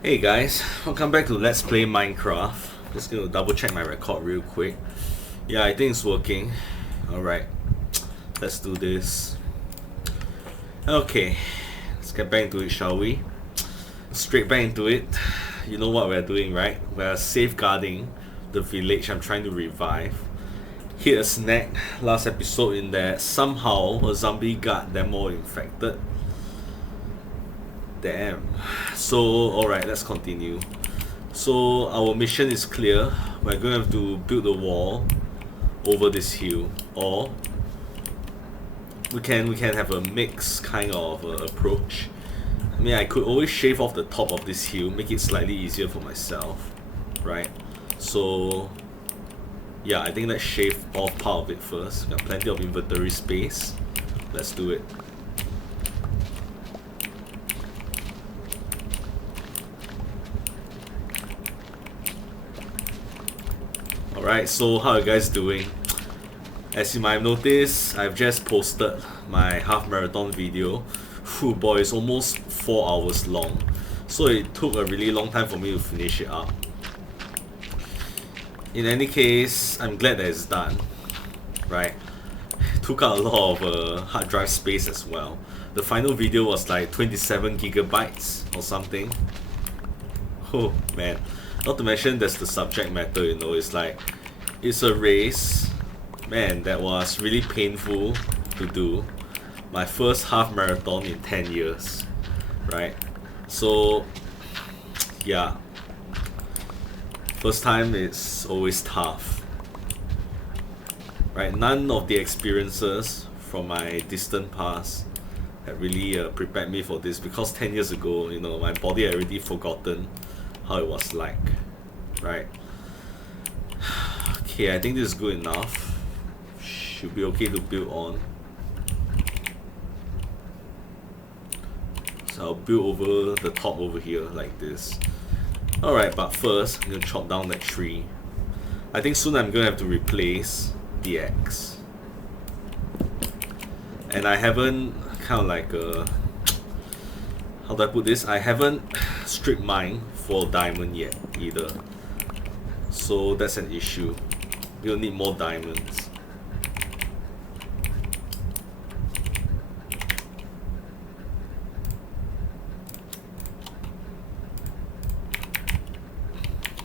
Hey guys, welcome back to Let's Play Minecraft. Just gonna double check my record real quick. Yeah, I think it's working. Alright, let's do this. Okay, let's get back into it, shall we? Straight back into it. You know what we're doing, right? We're safeguarding the village I'm trying to revive. Hit a snag last episode in that somehow a zombie got them all infected. Damn. So, alright, let's continue. So, our mission is clear. We're going to have to build a wall over this hill. Or, we can have a mix kind of approach. I mean, I could always shave off the top of this hill, make it slightly easier for myself. Right? So, yeah, I think let's shave off part of it first. Got plenty of inventory space. Let's do it. Alright, so how are you guys doing? As you might have noticed, I've just posted my half marathon video. Whew, boy, it's almost 4 hours long. So it took a really long time for me to finish it up. In any case, I'm glad that it's done. Right? It took out a lot of hard drive space as well. The final video was like 27 gigabytes or something. Oh man. Not to mention there's the subject matter, you know, it's a race. Man, that was really painful to do. My first half marathon in 10 years. Right? So, yeah. First time is always tough. Right? None of the experiences from my distant past had really prepared me for this, because 10 years ago, you know, my body had already forgotten how it was like. Right? Okay, I think this is good enough. Should be okay to build on. So I'll build over the top over here like this. Alright, but first I'm gonna chop down that tree. I think soon I'm gonna have to replace the axe. And I haven't kind of like how do I put this? I haven't stripped mine for diamond yet either. So that's an issue. We'll need more diamonds.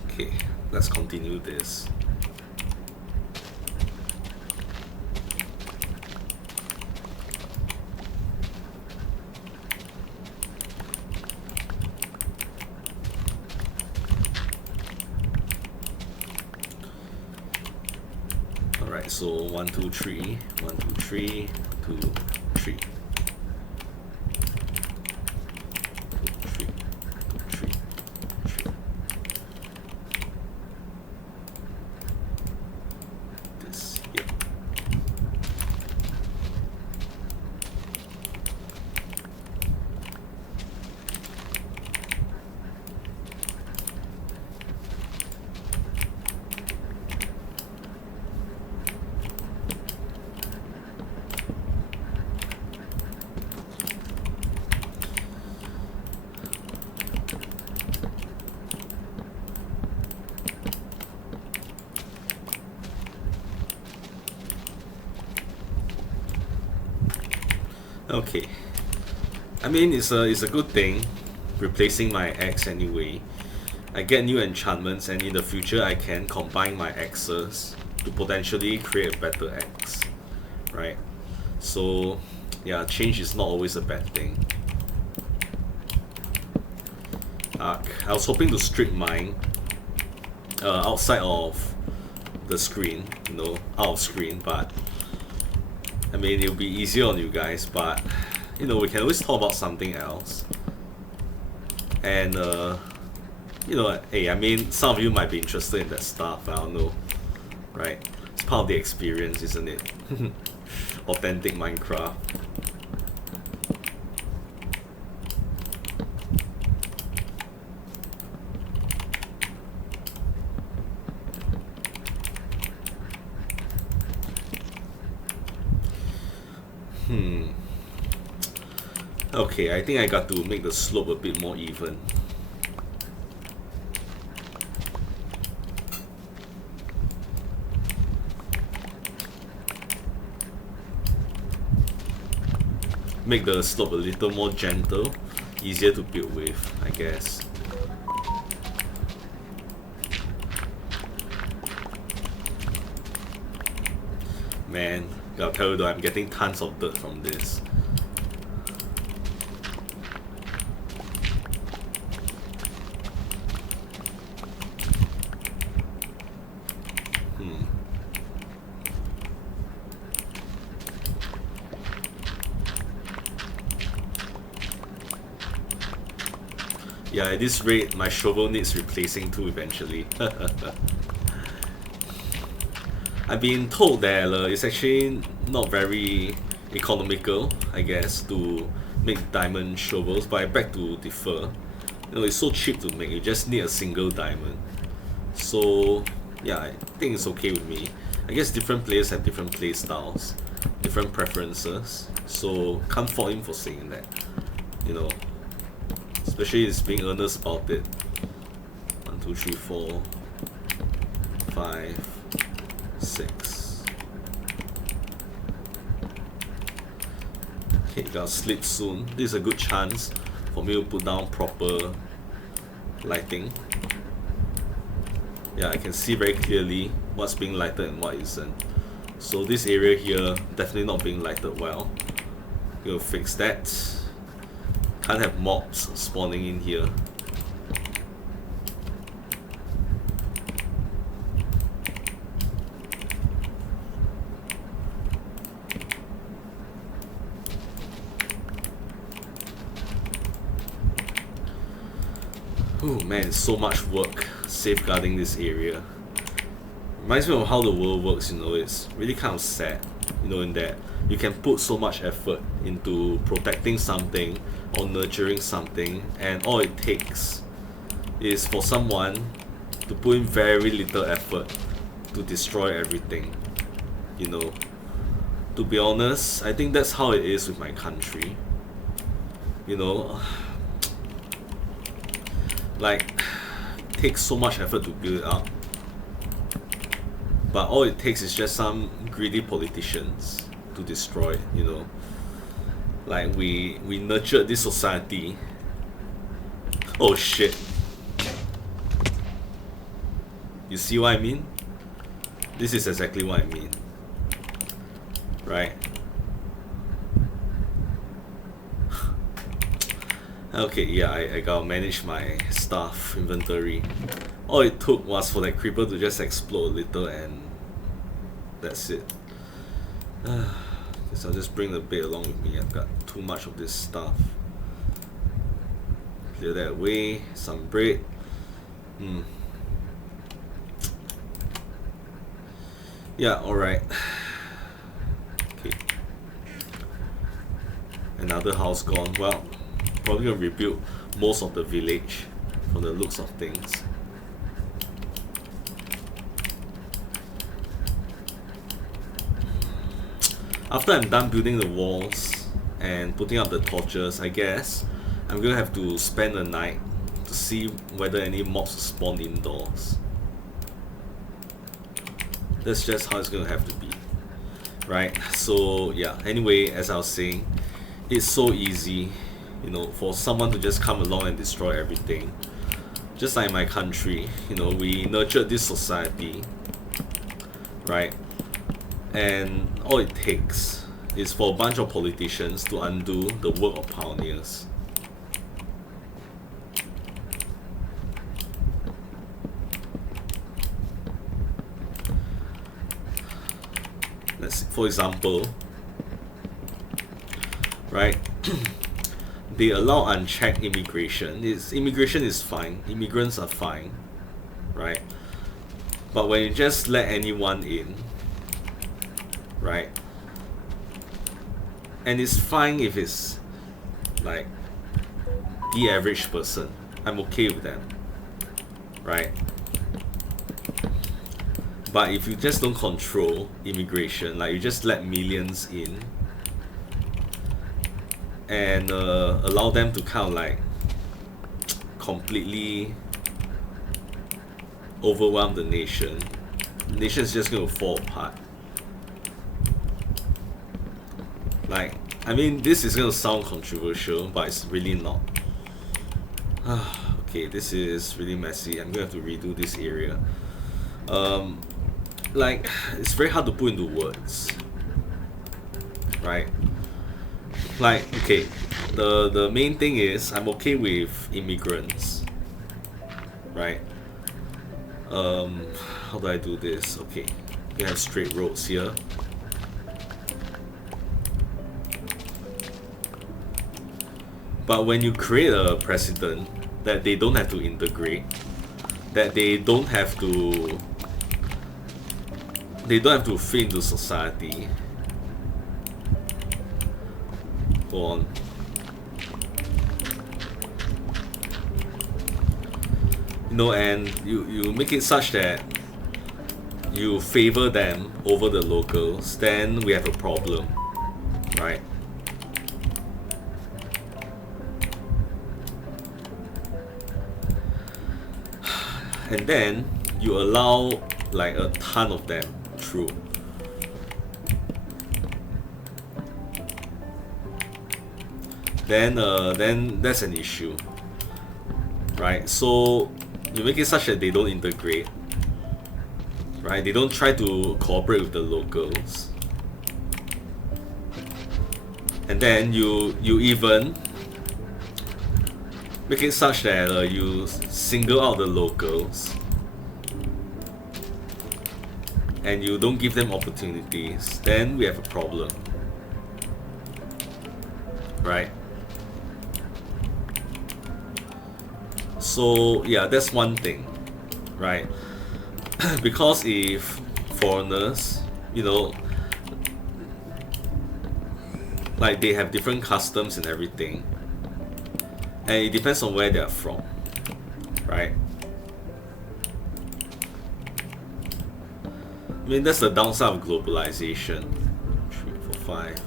Okay, let's continue this. Alright, so 1, 2, 3, 1, 2, 3, 2, 3. Okay, I mean it's a good thing replacing my axe anyway. I get new enchantments, and in the future I can combine my axes to potentially create a better axe, right? So yeah, change is not always a bad thing. I was hoping to strip mine outside of the screen, you know, out of screen, but I mean, it'll be easier on you guys, but you know, we can always talk about something else. And you know, hey, I mean, some of you might be interested in that stuff, I don't know, right? It's part of the experience, isn't it? Authentic Minecraft. Okay, I think I got to make the slope a bit more even. make the slope a little more gentle, easier to build with, I guess. Man, gotta tell you though, I'm getting tons of dirt from this. Yeah, at this rate, my shovel needs replacing too eventually. I've been told that it's actually not very economical, I guess, to make diamond shovels, but I beg to differ. You know, it's so cheap to make, you just need a single diamond. So, yeah, I think it's okay with me. I guess different players have different play styles, different preferences, so can't fault him for saying that, you know. Especially he's being earnest about it. 1, 2, 3, 4, 5, 6. Okay, gotta sleep soon. This is a good chance for me to put down proper lighting. Yeah, I can see very clearly what's being lighted and what isn't. So this area here definitely not being lighted well. We'll fix that. Can't have mobs spawning in here. Oh man, so much work safeguarding this area. Reminds me of how the world works, you know, it's really kind of sad, you know, in that you can put so much effort into protecting something or nurturing something, and all it takes is for someone to put in very little effort to destroy everything, you know. To be honest, I think that's how it is with my country, you know. Like, it takes so much effort to build it up, but all it takes is just some greedy politicians to destroy it, you know. Like, we nurtured this society. Oh shit. You see what I mean? This is exactly what I mean. Right? Okay, yeah, I gotta manage my stuff inventory. All it took was for that creeper to just explode a little, and that's it. Guess I'll just bring the bed along with me. I've got too much of this stuff. Clear that away. Some bread. Yeah, alright. Okay. Another house gone. Well, probably gonna rebuild most of the village from the looks of things. After I'm done building the walls and putting up the torches, I guess I'm gonna have to spend the night to see whether any mobs spawn indoors. That's just how it's gonna have to be, right? So yeah, anyway, as I was saying, it's so easy, you know, for someone to just come along and destroy everything. Just like my country, you know, we nurtured this society, right? And all it takes is for a bunch of politicians to undo the work of pioneers. Let's, for example, right? They allow unchecked immigration. Immigration is fine. Immigrants are fine, right? But when you just let anyone in, right? And it's fine if it's like the average person. I'm okay with that, right? But if you just don't control immigration, like you just let millions in and allow them to kind of like completely overwhelm the nation is just going to fall apart. Like, I mean, this is gonna sound controversial, but it's really not. Okay, this is really messy. I'm gonna have to redo this area. Like, it's very hard to put into words, right? Like, okay, the main thing is I'm okay with immigrants, right? How do I do this? Okay, we have straight roads here. But when you create a precedent that they don't have to integrate, that they don't have to fit into society. Go on. You know, and you make it such that you favor them over the locals, then we have a problem, right? And then you allow like a ton of them through. Then that's an issue, right? So you make it such that they don't integrate, right? They don't try to cooperate with the locals, and then you even make it such that you single out the locals and you don't give them opportunities. Then we have a problem, right? So yeah, that's one thing, right? Because if foreigners, you know, like they have different customs and everything, and it depends on where they're from, right? I mean, that's the downside of globalization. 3, 4, 5.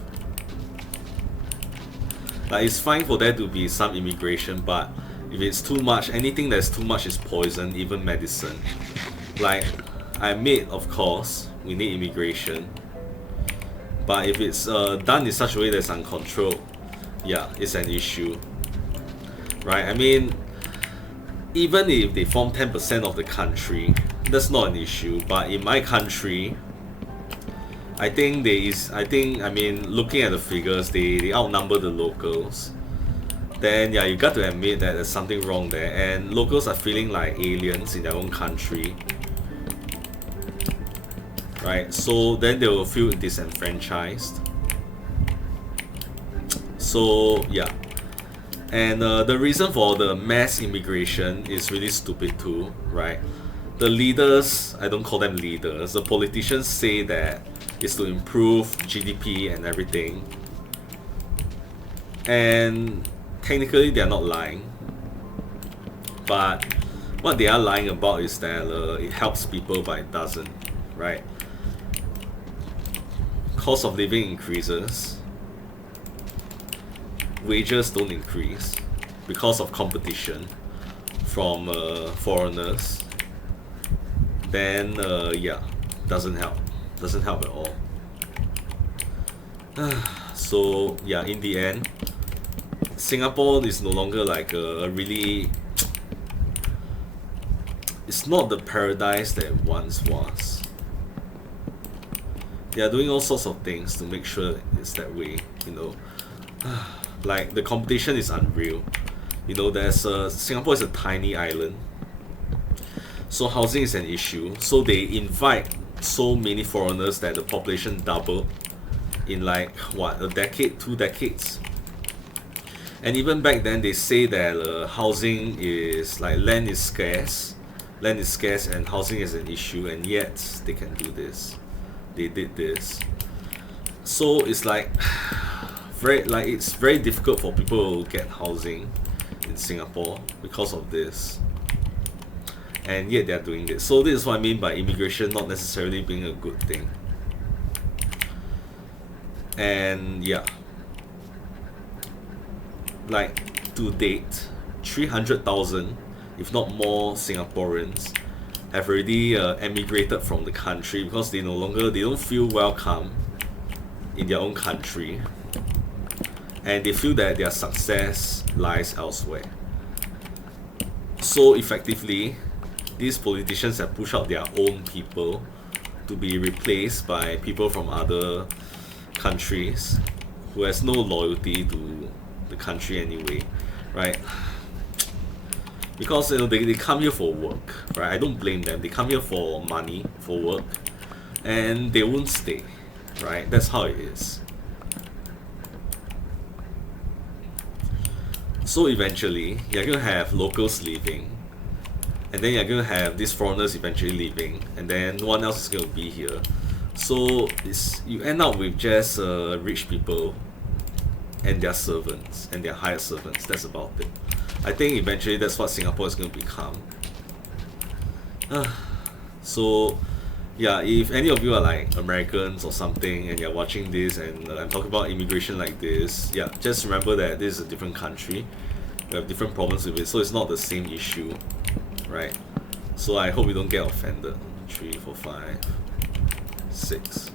Like, it's fine for there to be some immigration, but if it's too much, anything that's too much is poison, even medicine. Like, I admit, of course, we need immigration, but if it's done in such a way that's uncontrolled, yeah, it's an issue, right? I mean, even if they form 10% of the country, that's not an issue. But in my country, I mean, looking at the figures, they outnumber the locals. Then yeah, you got to admit that there's something wrong there, and locals are feeling like aliens in their own country, right? So then they will feel disenfranchised. So yeah, and the reason for the mass immigration is really stupid too, right? The leaders, I don't call them leaders, the politicians say that it's to improve GDP and everything, and technically they are not lying, but what they are lying about is that it helps people but it doesn't, right? Cost of living increases, wages don't increase because of competition from foreigners. Then yeah, doesn't help at all. So yeah, in the end, Singapore is no longer like a really, it's not the paradise that it once was. They are doing all sorts of things to make sure it's that way, you know. Like, the competition is unreal. You know, Singapore is a tiny island, so housing is an issue. So they invite so many foreigners that the population doubled in like what, a decade, 2 decades. And even back then they say that housing is like land is scarce and housing is an issue, and yet they can do this. They did this. So it's like it's very difficult for people to get housing in Singapore because of this, and yet they're doing this. So this is what I mean by immigration not necessarily being a good thing. And yeah, like, to date, 300,000, if not more, Singaporeans have already emigrated from the country because they don't feel welcome in their own country. and they feel that their success lies elsewhere. So effectively, these politicians have pushed out their own people to be replaced by people from other countries who has no loyalty to the country anyway, right? Because they come here for work, right? I don't blame them. They come here for money, for work, and they won't stay, right? That's how it is. So eventually, you're gonna have locals leaving, and then you're gonna have these foreigners eventually leaving, and then no one else is gonna be here. So you end up with just rich people and their servants and their hired servants. That's about it. I think eventually that's what Singapore is going to become. So yeah, if any of you are like Americans or something and you're watching this and I'm talking about immigration like this, yeah, just remember that this is a different country. We have different problems with it, so it's not the same issue, right? So I hope you don't get offended. 3, 4, 5, 6.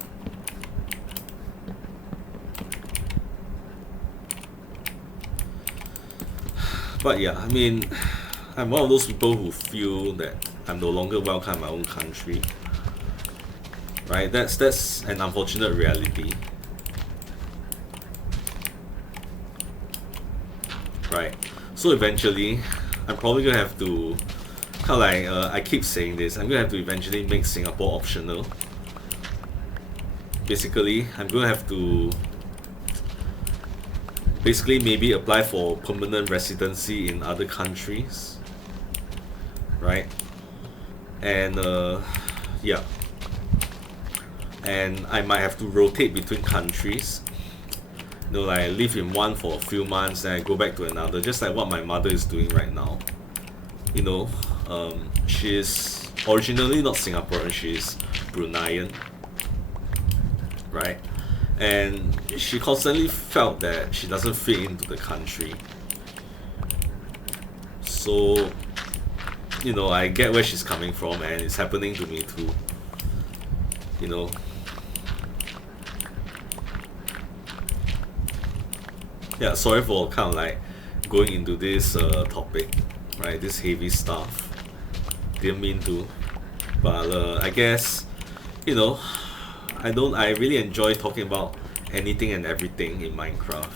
But yeah, I mean, I'm one of those people who feel that I'm no longer welcome in my own country. Right? That's an unfortunate reality. Right. So eventually, I'm probably gonna have to kind of like I keep saying this. I'm gonna have to eventually make Singapore optional. Basically, I'm gonna have to maybe apply for permanent residency in other countries, right? And yeah, and I might have to rotate between countries. Like I live in one for a few months, then I go back to another, just like what my mother is doing right now. She's originally not Singaporean, she's Bruneian, right? And she constantly felt that she doesn't fit into the country. So, I get where she's coming from, and it's happening to me too. Yeah, sorry for kind of like going into this topic, right? This heavy stuff. Didn't mean to, but I guess, I really enjoy talking about anything and everything in Minecraft.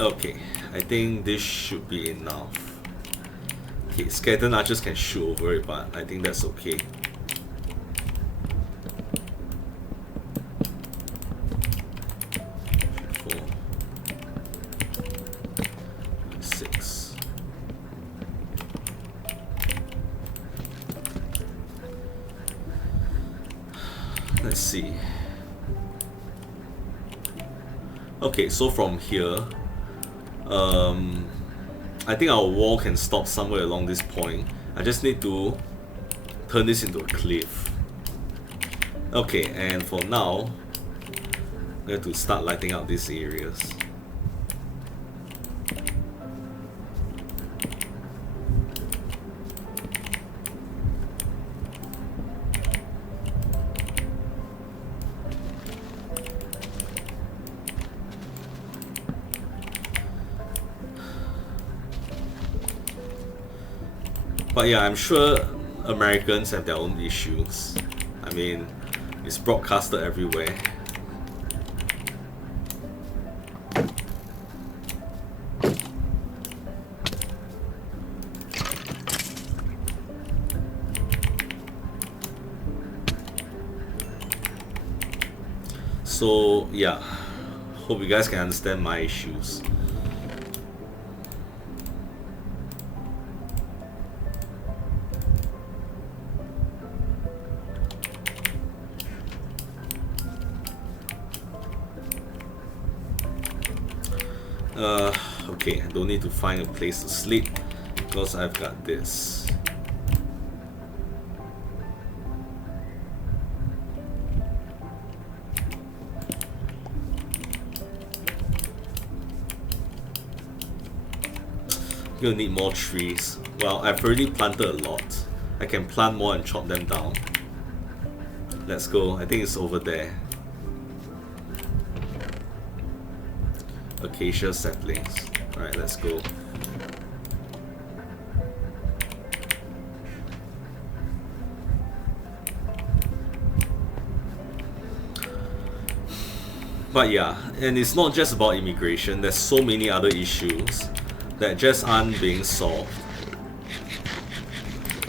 Okay, I think this should be enough. Okay, skeleton archers can shoot over it, but I think that's okay. Let's see. Okay, so from here, I think our wall can stop somewhere along this point. I just need to turn this into a cliff. Okay, and for now, we have to start lighting up these areas. But yeah, I'm sure Americans have their own issues. I mean, it's broadcasted everywhere. So yeah, hope you guys can understand my issues. Okay, I don't need to find a place to sleep because I've got this. Gonna need more trees. Well, I've already planted a lot. I can plant more and chop them down. Let's go. I think it's over there. acacia saplings. Alright, let's go. But yeah, and it's not just about immigration, there's so many other issues that just aren't being solved.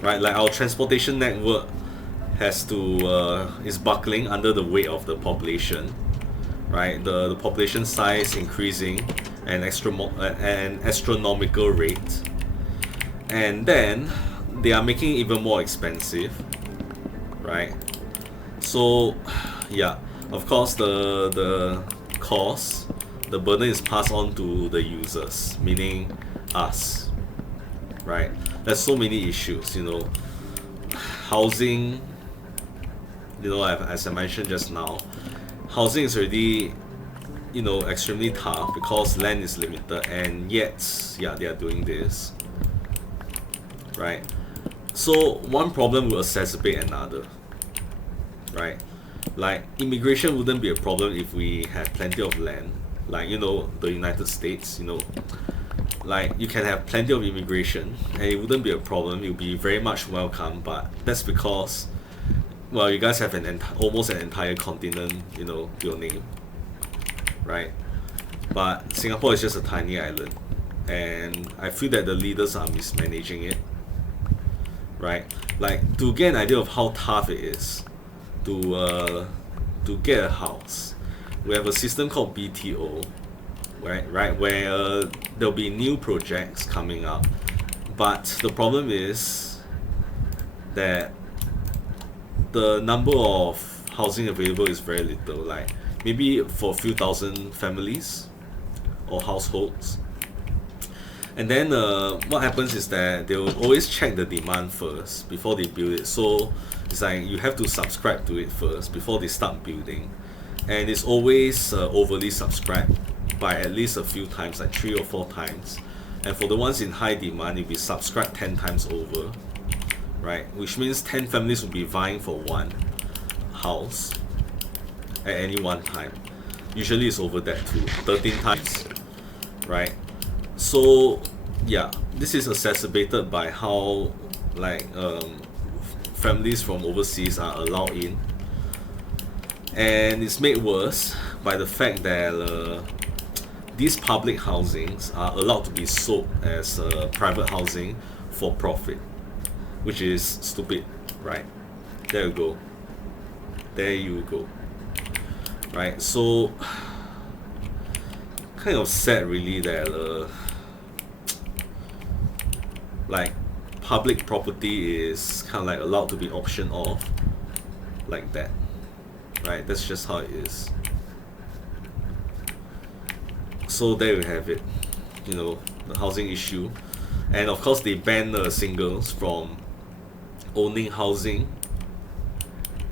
Right, like our transportation network is buckling under the weight of the population. Right, the population size increasing at an astronomical rate. And then they are making it even more expensive. Right? So yeah, of course the cost, the burden is passed on to the users, meaning us. Right? There's so many issues, you know. Housing, you know, as I mentioned just now, housing is already, you know, extremely tough because land is limited, and yet, yeah, they are doing this. Right? So one problem will exacerbate another. Right? Like, immigration wouldn't be a problem if we had plenty of land. Like, you know, the United States, you know. Like, you can have plenty of immigration and it wouldn't be a problem. It would be very much welcome, but that's because, well, you guys have almost an entire continent, you know, to your name. Right? But Singapore is just a tiny island. And I feel that the leaders are mismanaging it. Right? Like, to get an idea of how tough it is to get a house, we have a system called BTO, right, where there'll be new projects coming up, but the problem is that the number of housing available is very little, like maybe for a few thousand families or households. And then what happens is that they will always check the demand first before they build it. So it's like you have to subscribe to it first before they start building. And it's always overly subscribed by at least a few times, like 3 or 4 times. And for the ones in high demand, it'll be subscribed 10 times over. Right? Which means 10 families will be vying for one house at any one time. Usually it's over that too, 13 times. Right? So yeah, this is exacerbated by how like families from overseas are allowed in, and it's made worse by the fact that these public housings are allowed to be sold as private housing for profit, which is stupid. Right? There you go. There you go. Right? So kind of sad really that like public property is kind of like allowed to be auctioned off like that. Right? That's just how it is. So there you have it, you know, the housing issue. And of course they ban singles from owning housing,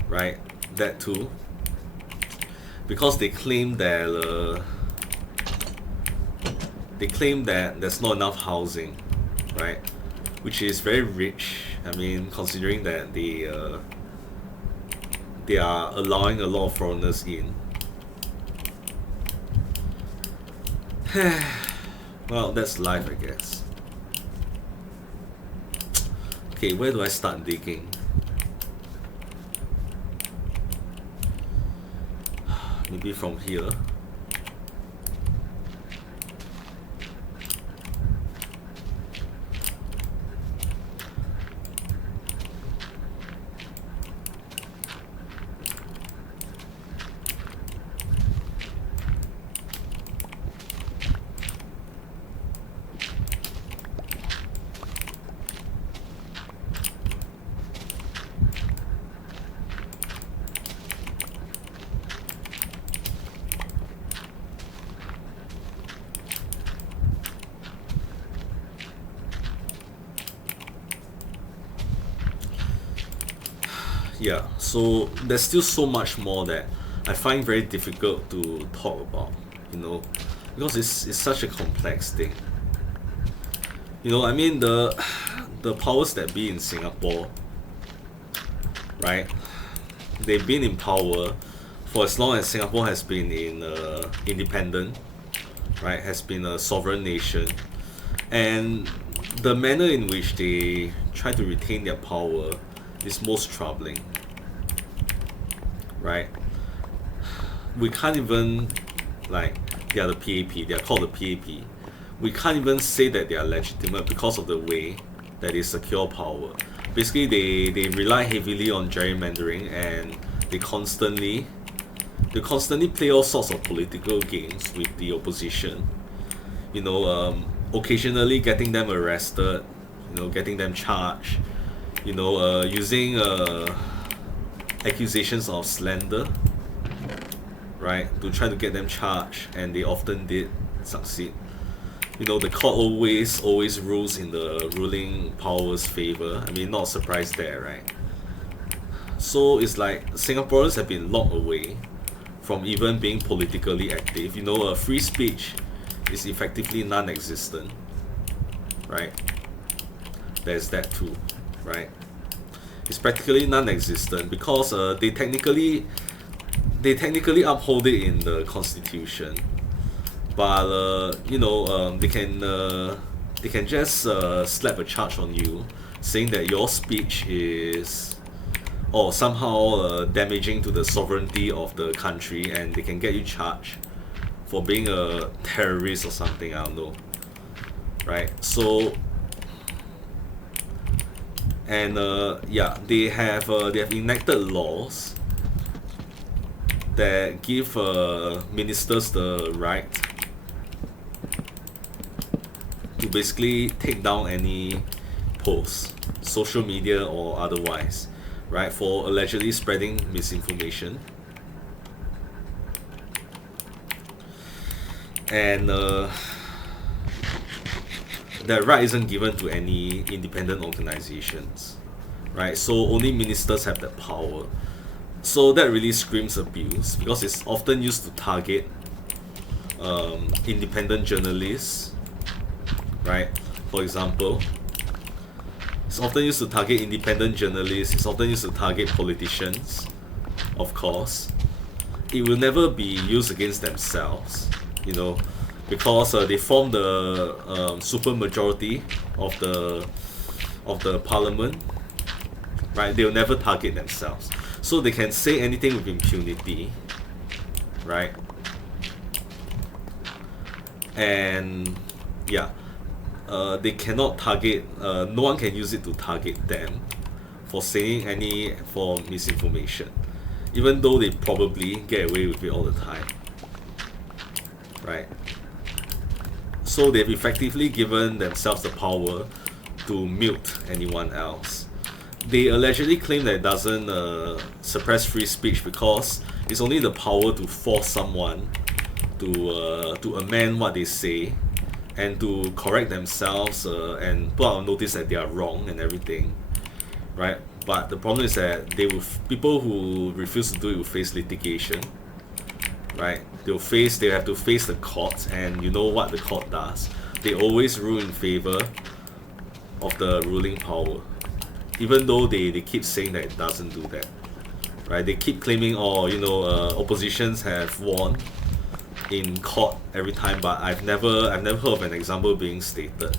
right? That too, because they claim that there's not enough housing, right? Which is very rich. I mean, considering that they are allowing a lot of foreigners in. Well, that's life, I guess. Okay, where do I start digging? Maybe from here. Yeah, so there's still so much more that I find very difficult to talk about, you know, because it's such a complex thing. You know, I mean, the powers that be in Singapore, right? They've been in power for as long as Singapore has been in independent, right, has been a sovereign nation, and the manner in which they try to retain their power is most troubling, right? We can't even, like, they are the PAP, they are called the PAP. We can't even say that they are legitimate because of the way that they secure power. Basically, they rely heavily on gerrymandering, and they constantly play all sorts of political games with the opposition. You know, occasionally getting them arrested, you know, getting them charged, you know, using accusations of slander, right, to try to get them charged, and they often did succeed. You know, the court always rules in the ruling power's favor. I mean, not surprised there, right? So it's like Singaporeans have been locked away from even being politically active. You know, free speech is effectively non-existent, right? There's that too, right? It's practically non-existent because they technically uphold it in the constitution, but you know, they can just slap a charge on you saying that your speech is or somehow damaging to the sovereignty of the country, and they can get you charged for being a terrorist or something, I don't know, right? So, and yeah, they have enacted laws that give ministers the right to basically take down any posts, social media or otherwise, right, for allegedly spreading misinformation. And that right isn't given to any independent organizations, right? So only ministers have that power. So that really screams abuse because it's often used to target independent journalists, right? For example, it's often used to target independent journalists, it's often used to target politicians, of course. It will never be used against themselves, you know, because they form the super majority of the parliament, right? They'll never target themselves, so they can say anything with impunity, right? And yeah, they cannot target. No one can use it to target them for saying any for misinformation, even though they probably get away with it all the time, right? So they've effectively given themselves the power to mute anyone else. They allegedly claim that it doesn't suppress free speech because it's only the power to force someone to amend what they say and to correct themselves and put out a notice that they are wrong and everything, right? But the problem is that people who refuse to do it will face litigation, right? They have to face the court, and you know what the court does. They always rule in favor of the ruling power, even though they keep saying that it doesn't do that, right? They keep claiming, oh, you know, oppositions have won in court every time, but I've never heard of an example being stated.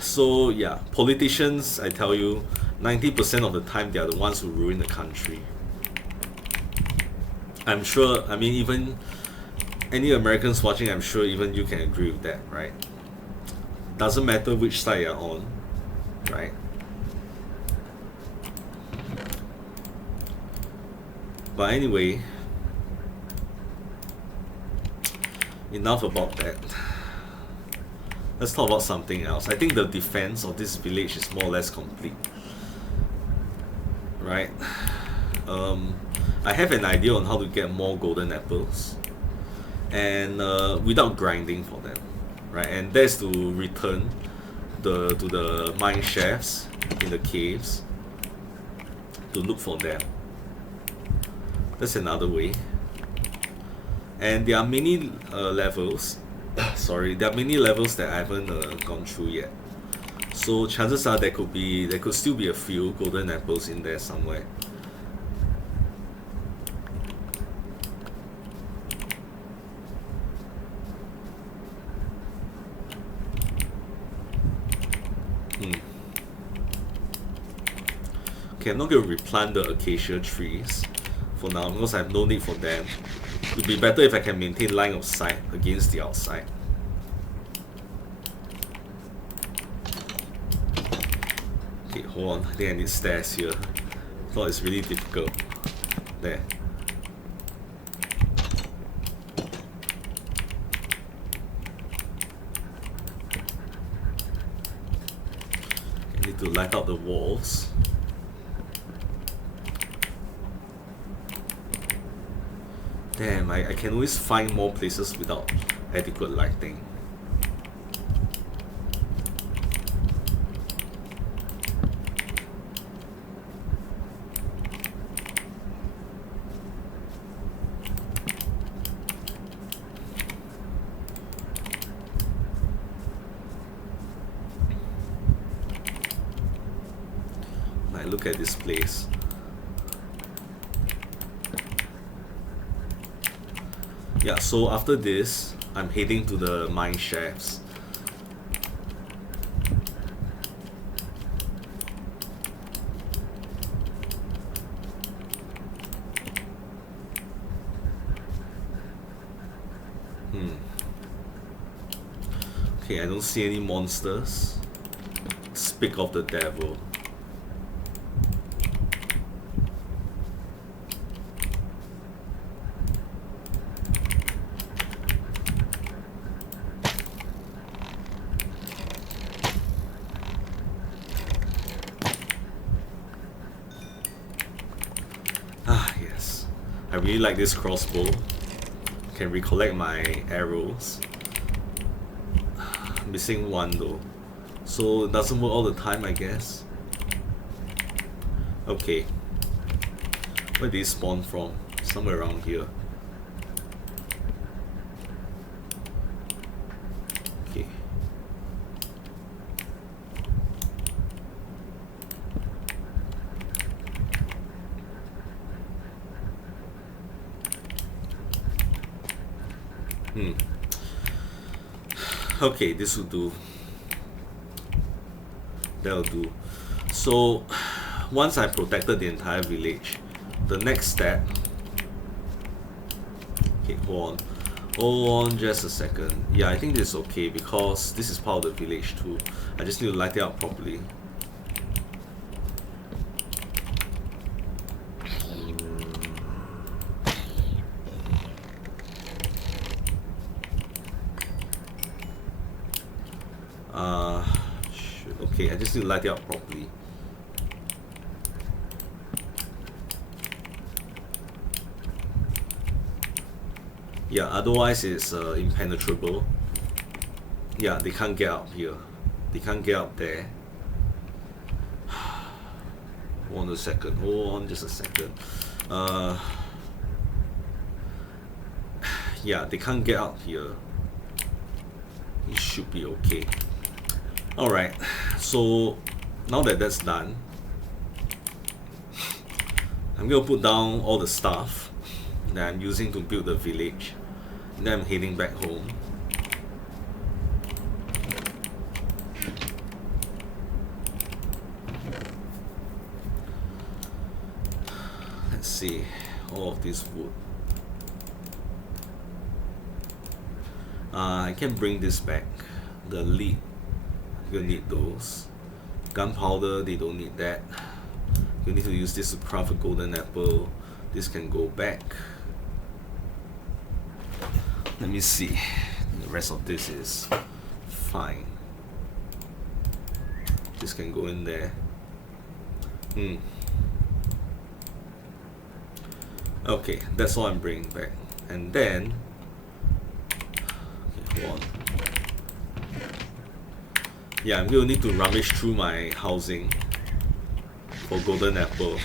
So yeah, politicians, I tell you, 90% of the time they are the ones who ruin the country. I'm sure, I mean, even any Americans watching, I'm sure even you can agree with that, right? Doesn't matter which side you're on, right? But anyway, enough about that. Let's talk about something else. I think the defense of this village is more or less complete, right? I have an idea on how to get more golden apples, and without grinding for them, right? And that's to return to the mine shafts in the caves to look for them. That's another way. And there are many levels. Sorry, there are many levels that I haven't gone through yet. So chances are there could still be a few golden apples in there somewhere. Okay, I'm not going to replant the acacia trees for now because I have no need for them. It would be better if I can maintain line of sight against the outside. Okay, hold on. I think I need stairs here. I thought it's really difficult. There. I need to light out the walls. Damn, I can always find more places without adequate lighting. I look at this place. Yeah, so after this, I'm heading to the mine shafts. Okay, I don't see any monsters. Speak of the devil. I really like this crossbow. Can recollect my arrows. Missing one though, so it doesn't work all the time, I guess. Okay, where did it spawn from? Somewhere around here. Okay. Okay, this will do. That'll do. So, once I protected the entire village, the next step... Okay, hold on just a second. Yeah, I think this is okay because this is part of the village too. I just need to light it up properly. Okay, I just need to light it up properly. Yeah, otherwise it's impenetrable. Yeah, they can't get up here. They can't get up there. Hold on a second. Hold on just a second. Yeah, they can't get up here. It should be okay. Alright, so now that that's done, I'm going to put down all the stuff that I'm using to build the village. And then I'm heading back home. Let's see, all of this wood. I can bring this back. The lead, you'll need those. Gunpowder, they don't need that. You need to use this to craft a golden apple. This can go back. Let me see. The rest of this is fine. This can go in there. Okay, that's all I'm bringing back. And then, okay, hold on. Yeah, I'm gonna need to rummage through my housing for golden apple.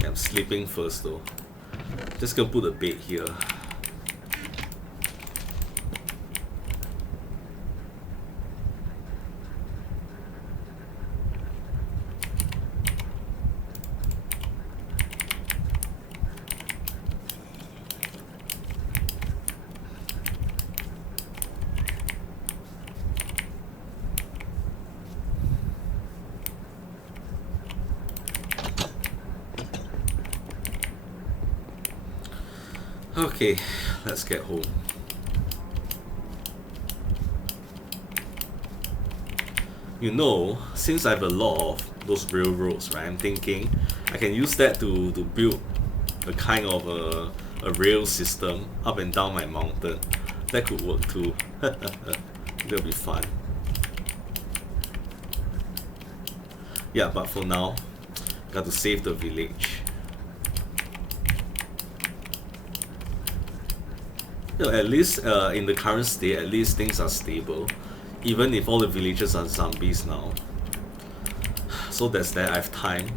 Yeah, I'm sleeping first though. Just gonna put a bed here. Okay, let's get home. You know, since I have a lot of those railroads, right, I'm thinking I can use that to build a kind of a rail system up and down my mountain. That could work too. That'll be fun. Yeah, but for now, got to save the village. You know, at least in the current state, at least things are stable. Even if all the villagers are zombies now. So that's that, I have time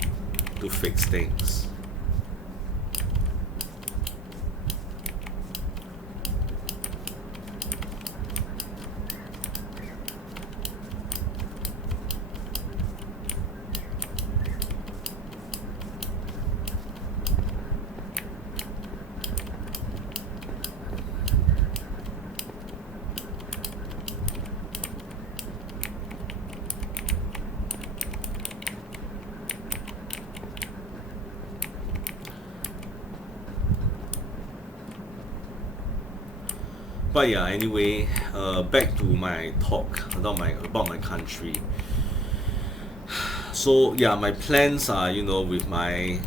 to fix things. But yeah, anyway, back to my talk about my country. So yeah, my plans are, you know, with my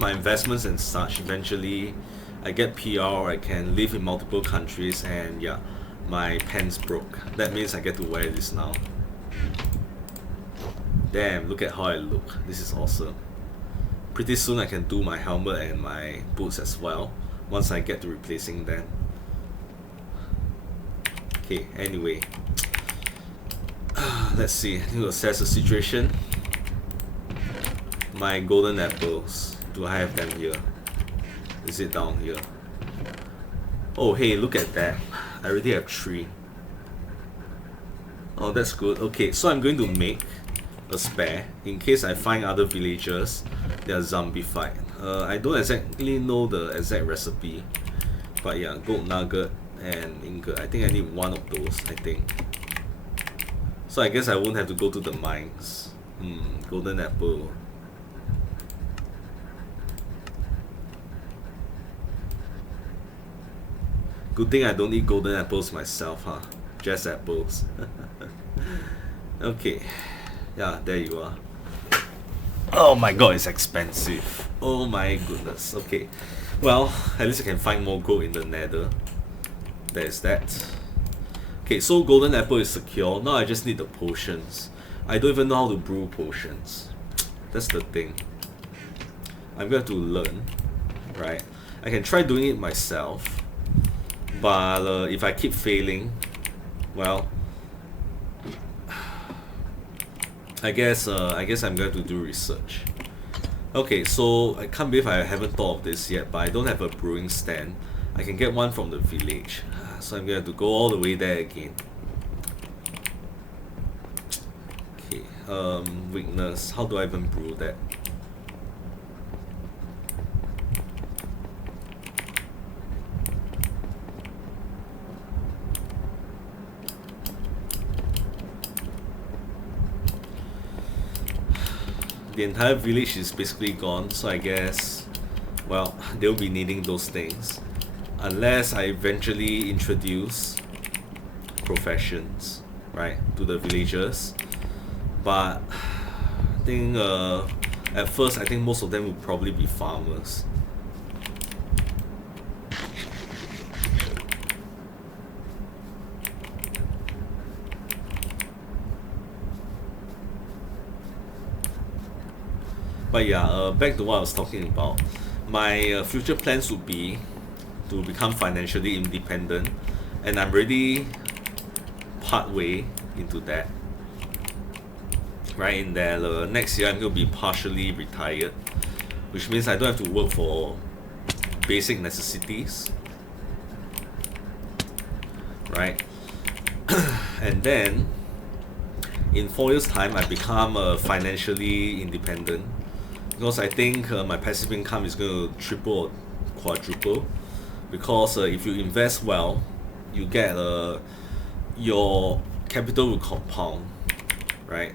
investments and such. Eventually, I get PR. I can live in multiple countries, and yeah, my pants broke. That means I get to wear this now. Damn! Look at how I look. This is awesome. Pretty soon I can do my helmet and my boots as well. Once I get to replacing them. Okay, anyway. Let's see, I need to assess the situation. My golden apples. Do I have them here? Is it down here? Oh hey, look at that. I already have 3. Oh, that's good. Okay, so I'm going to make a spare in case I find other villagers that are zombified. I don't exactly know the exact recipe. But yeah, gold nugget and ingot. I think I need 1 of those, I think. So I guess I won't have to go to the mines. Golden apple. Good thing I don't eat golden apples myself, huh? Just apples. Okay. Yeah, there you are. Oh my god, it's expensive. Oh my goodness. Okay. Well, at least I can find more gold in the Nether. There's that. Okay, so golden apple is secure. Now I just need the potions. I don't even know how to brew potions. That's the thing. I'm going to learn, right? I can try doing it myself, but if I keep failing, well, I guess I'm going to do research. Okay, so I can't believe I haven't thought of this yet, but I don't have a brewing stand. I can get one from the village. So I'm going to go all the way there again. Okay, weakness. How do I even brew that? The entire village is basically gone, so I guess, well, they'll be needing those things. Unless I eventually introduce professions, right, to the villagers. But I think at first I think most of them will probably be farmers. But yeah, back to what I was talking about. My future plans would be to become financially independent, and I'm already part way into that. Right, in that next year I'm going to be partially retired, which means I don't have to work for basic necessities, right? And then in 4 years time I become financially independent, because I think my passive income is going to triple or quadruple. Because if you invest well, you get your capital will compound, right?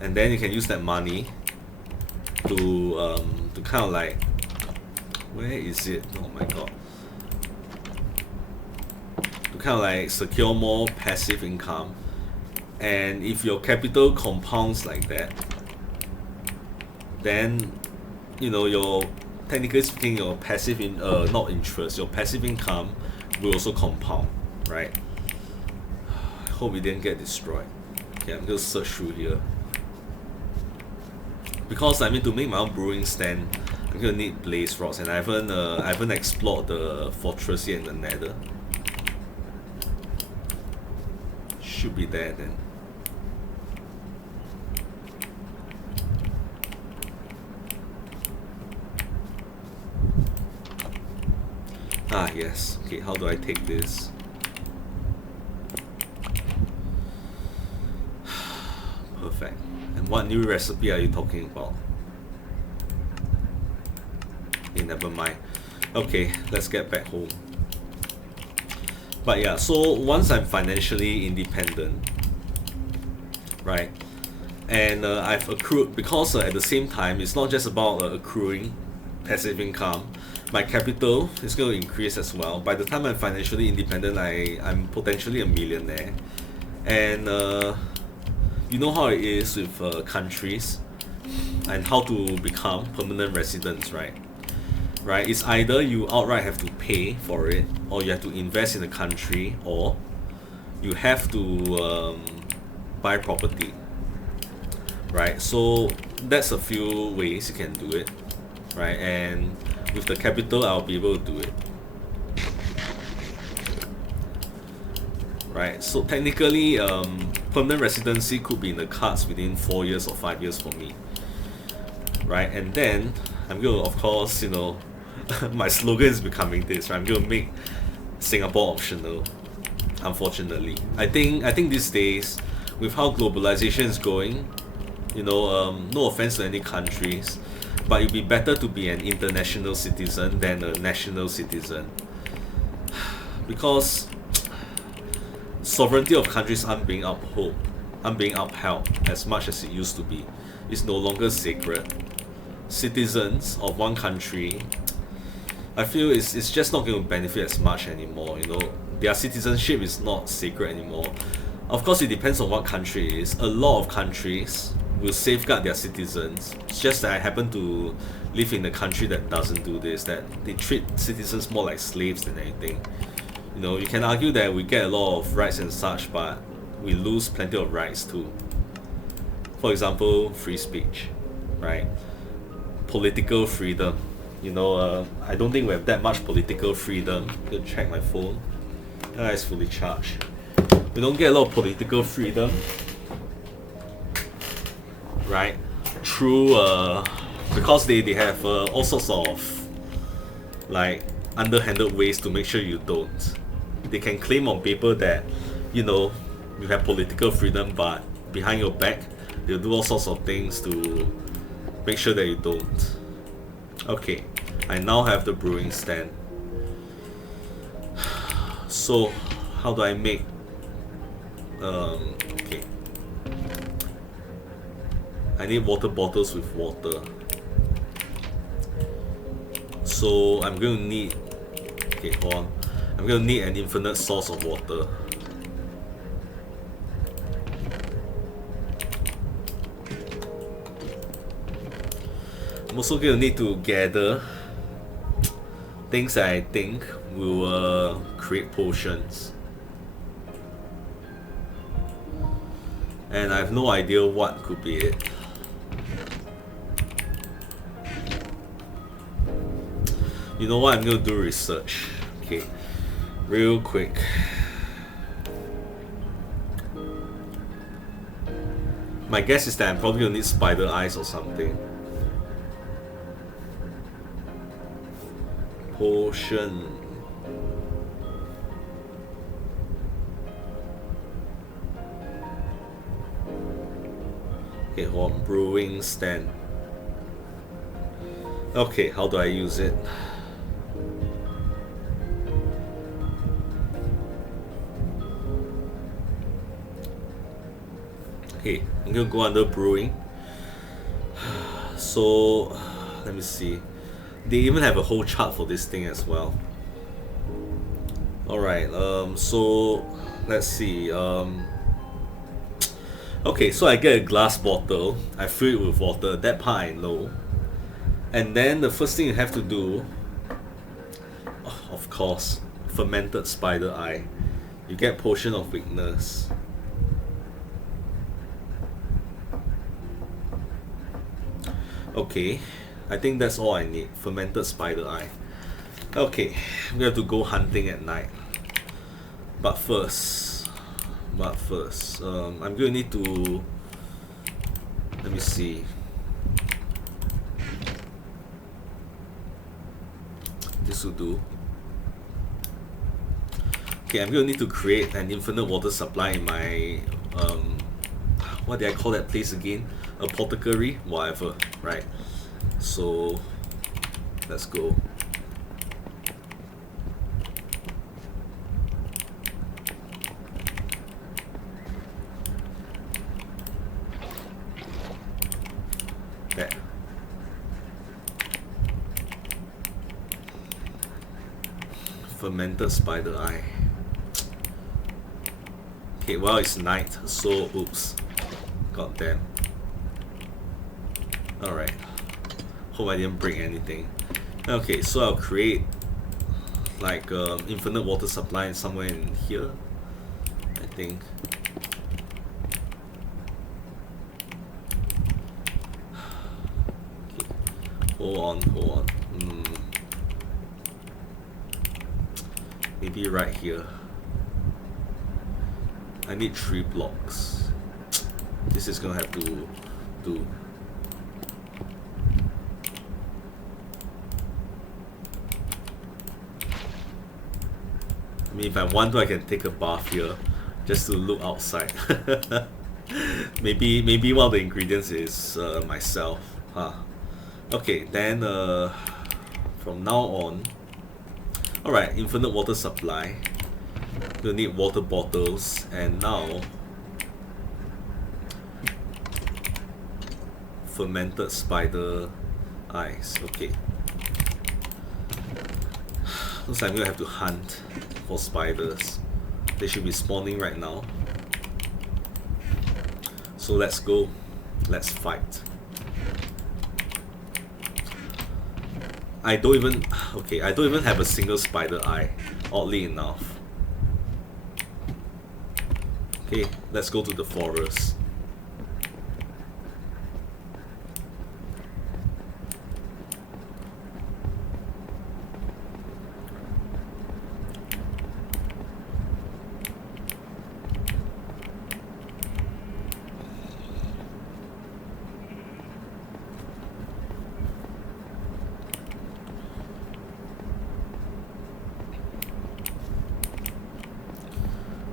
And then you can use that money to kind of like Where is it? Oh my god. To kind of like secure more passive income. And if your capital compounds like that, then you know your technically speaking your passive not interest, your passive income will also compound, right? I hope it didn't get destroyed. Okay, I'm gonna search through here. Because I mean to make my own brewing stand, I'm gonna need blaze rods, and I haven't explored the fortress yet in the Nether. Should be there then. Ah yes. Okay, how do I take this? Perfect. And what new recipe are you talking about? Okay, never mind. Okay, let's get back home. But yeah, so once I'm financially independent, right, and I've accrued, because at the same time, it's not just about accruing passive income, my capital is going to increase as well. By the time I'm financially independent, I'm potentially a millionaire. And you know how it is with countries and how to become permanent residents, right? Right, it's either you outright have to pay for it, or you have to invest in the country, or you have to buy property, right? So that's a few ways you can do it, right? And with the capital, I'll be able to do it, right? So technically, permanent residency could be in the cards within 4 years or 5 years for me, right? And then I'm going to, of course, you know, my slogan is becoming this, right? I'm going to make Singapore optional. Unfortunately, I think these days, with how globalization is going, you know, no offense to any countries, but it'd be better to be an international citizen than a national citizen, because sovereignty of countries aren't being upheld as much as it used to be. It's no longer sacred. Citizens of one country, I feel it's just not going to benefit as much anymore. You know, their citizenship is not sacred anymore. Of course, it depends on what country it is. A lot of countries will safeguard their citizens. It's just that I happen to live in a country that doesn't do this, that they treat citizens more like slaves than anything. You know, you can argue that we get a lot of rights and such, but we lose plenty of rights too. For example, free speech, right? Political freedom. You know, I don't think we have that much political freedom. I'm gonna check my phone. It's fully charged. We don't get a lot of political freedom, right? Through because they have all sorts of like underhanded ways to make sure you don't. They can claim on paper that, you know, you have political freedom, but behind your back they'll do all sorts of things to make sure that you don't. Okay, I now have the brewing stand. So how do I make okay, I need water bottles with water, so I'm going to need, okay, hold on, I'm going to need an infinite source of water. I'm also going to need to gather things that I think will create potions, and I have no idea what could be it. You know what, I'm going to do research. Okay, real quick. My guess is that I'm probably going to need spider eyes or something. Potion. Okay, hold on. Brewing stand. Okay, how do I use it? Okay, I'm gonna go under brewing. So let me see. They even have a whole chart for this thing as well. Alright, so let's see. Okay, so I get a glass bottle, I fill it with water, that part I know. And then the first thing you have to do, of course, fermented spider eye. You get potion of weakness. Okay, I think that's all I need. Fermented spider eye. Okay, we have to go hunting at night. But first, I'm gonna need to. Let me see. This will do. Okay, I'm gonna need to create an infinite water supply in my what did I call that place again? Apothecary, whatever, right? So let's go. There. Fermented spider eye. Okay, well it's night, so oops. God damn. Alright. Hope I didn't break anything. Okay, so I'll create like infinite water supply somewhere in here, I think. Okay. Hold on. Maybe right here. I need 3 blocks. This is gonna have to do. I mean, if I want to, I can take a bath here just to look outside. maybe one of the ingredients is myself. Huh. Okay, then from now on, alright, infinite water supply. We'll need water bottles, and now fermented spider eyes. Okay. Looks like I'm gonna have to hunt for spiders. They should be spawning right now. So let's go. Let's fight. I don't even have a single spider eye, oddly enough. Okay, let's go to the forest.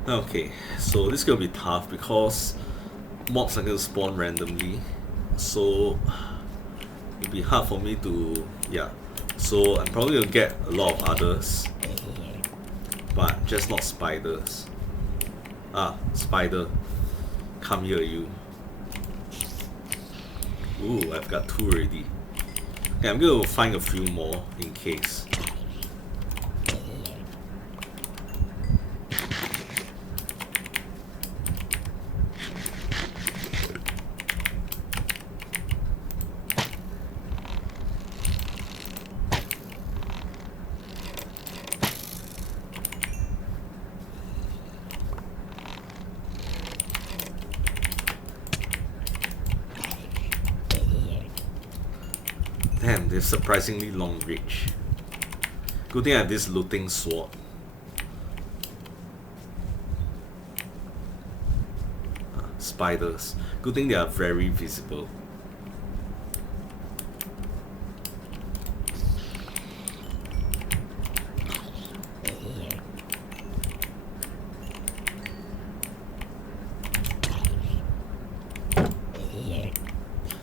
Okay, so this is gonna be tough because mobs are gonna spawn randomly, so it'll be hard for me to, yeah. So I'm probably gonna get a lot of others, but just not spiders. Ah, spider, come here you. Ooh, I've got 2 already. Okay, I'm gonna find a few more in case. Damn, they're surprisingly long reach. Good thing I have this looting sword. Spiders. Good thing they are very visible.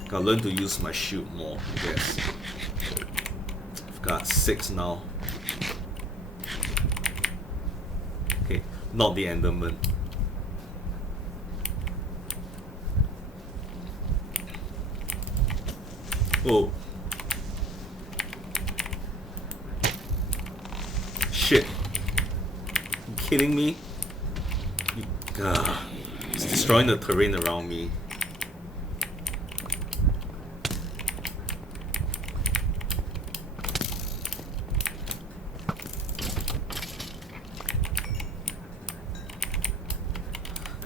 Gotta learn to use my shield more, I guess. I've got 6 now. Okay, not the Enderman. Oh. shit. You kidding me? It's destroying the terrain around me.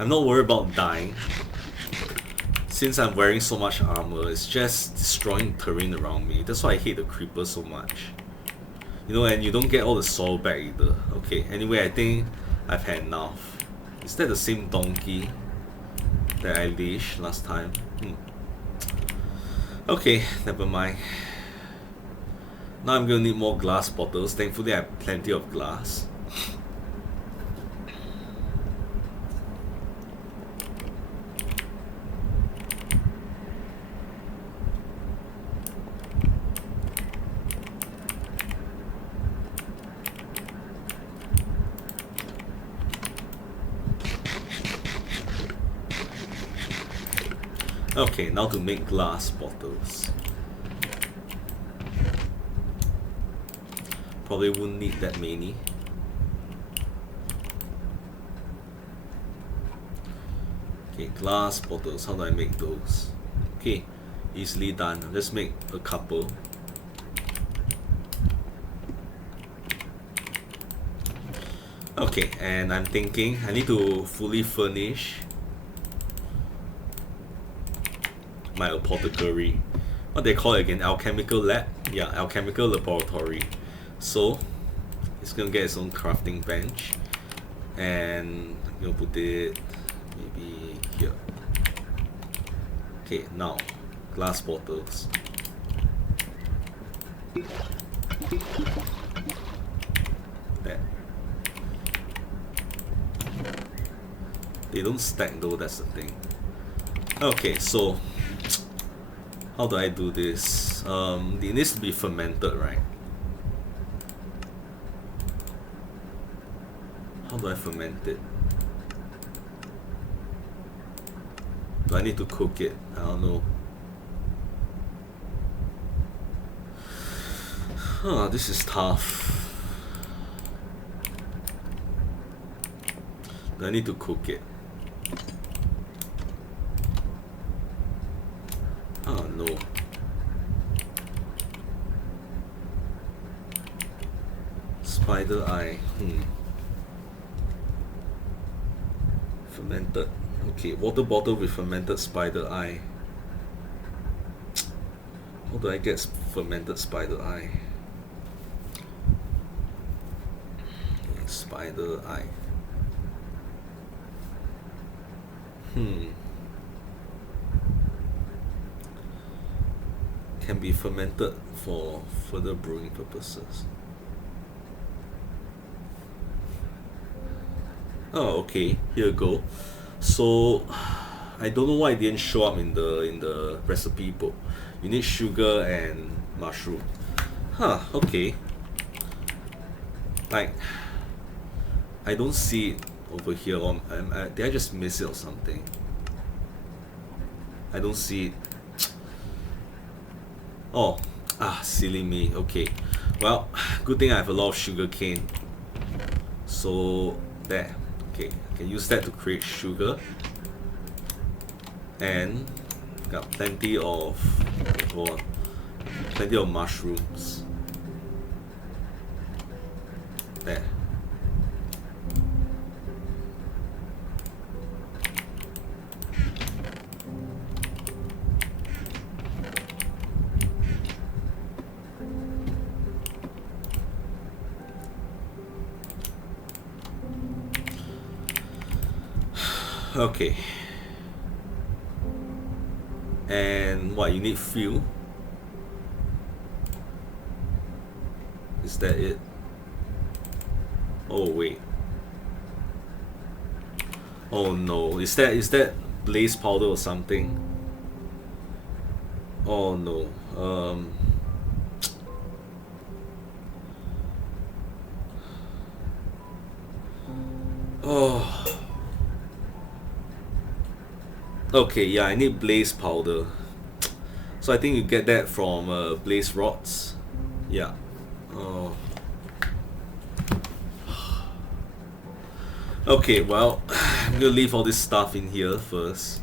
I'm not worried about dying. Since I'm wearing so much armor, it's just destroying terrain around me. That's why I hate the creepers so much. You know, and you don't get all the soil back either. Okay, anyway, I think I've had enough. Is that the same donkey that I leashed last time? Okay, never mind. Now I'm gonna need more glass bottles. Thankfully I have plenty of glass. Okay, now to make glass bottles. Probably wouldn't need that many. Okay, glass bottles, how do I make those? Okay, easily done. Let's make a couple. Okay, and I'm thinking I need to fully furnish my apothecary. What they call it again? Alchemical lab? Yeah, alchemical laboratory. So it's gonna get its own crafting bench, and I'm gonna put it maybe here. Okay, now glass bottles. There. They don't stack though, that's the thing. Okay, so how do I do this? It needs to be fermented, right? How do I ferment it? Do I need to cook it? I don't know. This is tough. Do I need to cook it? Oh no. Spider eye. Fermented. Okay, water bottle with fermented spider eye. How do I get fermented spider eye? Spider eye. Can be fermented for further brewing purposes. Oh, okay. Here you go. So I don't know why it didn't show up in the recipe book. You need sugar and mushroom. Okay. Like, I don't see it over here. Did I just miss it or something? I don't see it. Oh, silly me. Okay. Well, good thing I have a lot of sugar cane. So there. Okay, I can use that to create sugar. And got plenty of mushrooms. There. Okay. And what, you need fuel? Is that it? Oh wait. Oh no, is that blaze powder or something? Oh no. Oh. Okay, yeah, I need blaze powder. So I think you get that from blaze rods. Yeah. Oh. Okay, well, I'm gonna leave all this stuff in here first.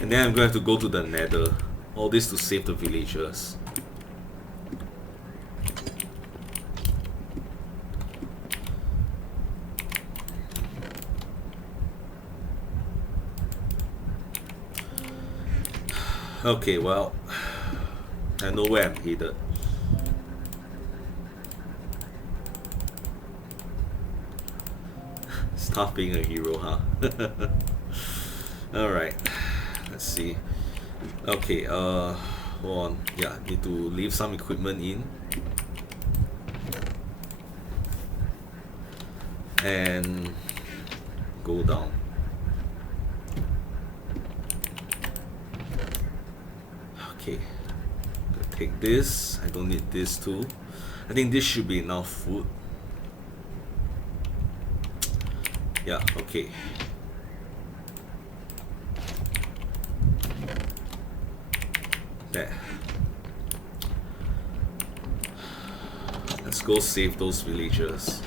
And then I'm gonna have to go to the Nether. All this to save the villagers. Okay, well, I know where I'm headed. Stop being a hero, huh? Alright, let's see. Okay, hold on. Yeah, need to leave some equipment in. And go down. Okay, take this. I don't need this too. I think this should be enough food. Yeah, okay. There. Let's go save those villagers.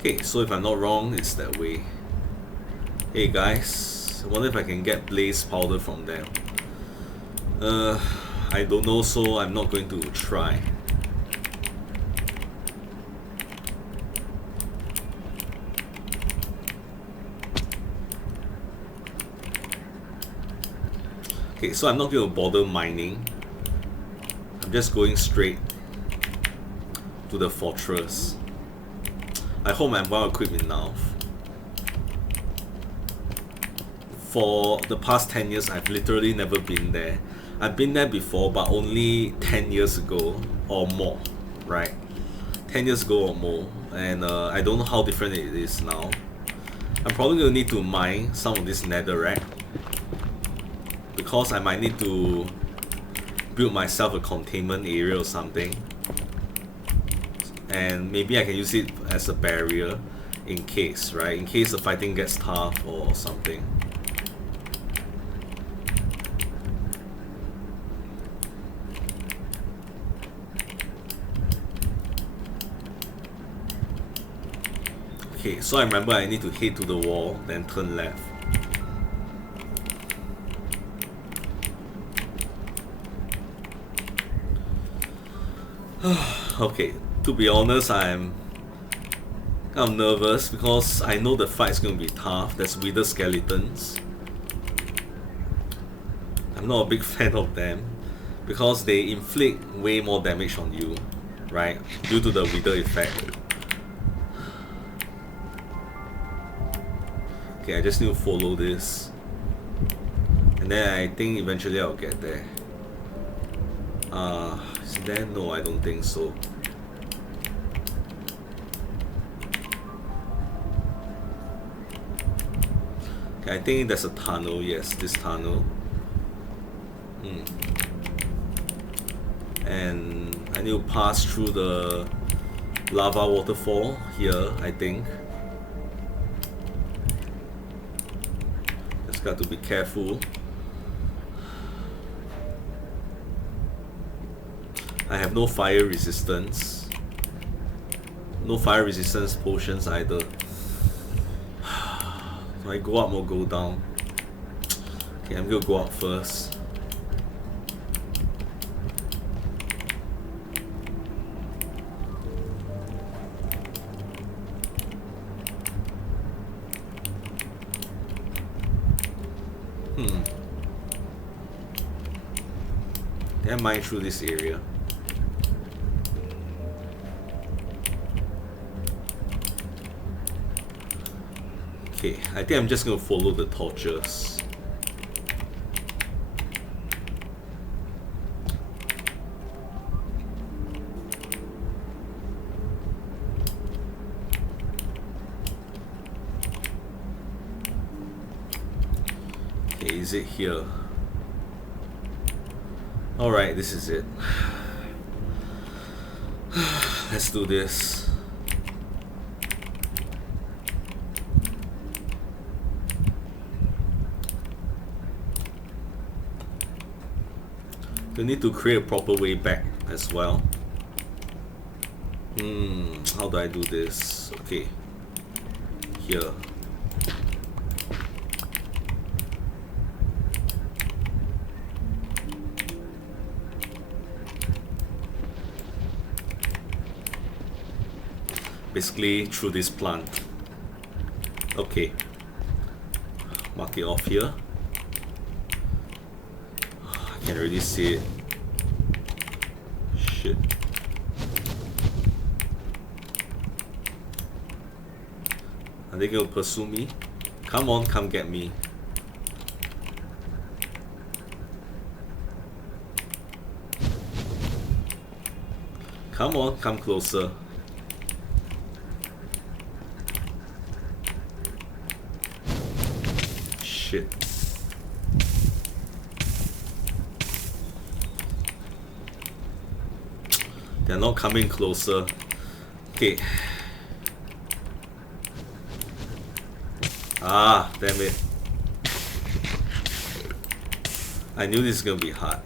Okay, so if I'm not wrong, it's that way. Hey guys, I wonder if I can get blaze powder from them. I don't know, so I'm not going to try. Okay, so I'm not going to bother mining. I'm just going straight to the fortress. I hope I'm well equipped enough. For the past 10 years, I've literally never been there. I've been there before, but only 10 years ago or more, right? 10 years ago or more, and I don't know how different it is now. I'm probably going to need to mine some of this netherrack, because I might need to build myself a containment area or something. And maybe I can use it as a barrier in case, right? In case the fighting gets tough or something. Okay, so I remember I need to head to the wall, then turn left. Okay, to be honest, I'm kind of nervous because I know the fight's gonna be tough. There's wither skeletons. I'm not a big fan of them because they inflict way more damage on you, right? Due to the wither effect. Okay, I just need to follow this. And then I think eventually I'll get there. Is there? No, I don't think so. Okay, I think there's a tunnel, yes, this tunnel. And I need to pass through the lava waterfall here, I think. Just got to be careful. I have no fire resistance. No fire resistance potions either. Do I go up or go down? Okay, I'm gonna go up first. Can I mine through this area? Okay, I think I'm just gonna follow the torches. Okay, is it here? Alright, this is it. Let's do this. We need to create a proper way back as well. How do I do this? Okay. Here. Basically through this plant. Okay. Mark it off here. I can already see it. Shit. Are they gonna pursue me? Come on, come get me. Come on, come closer. Shit. They're not coming closer. Okay. Ah, damn it. I knew this is gonna be hard.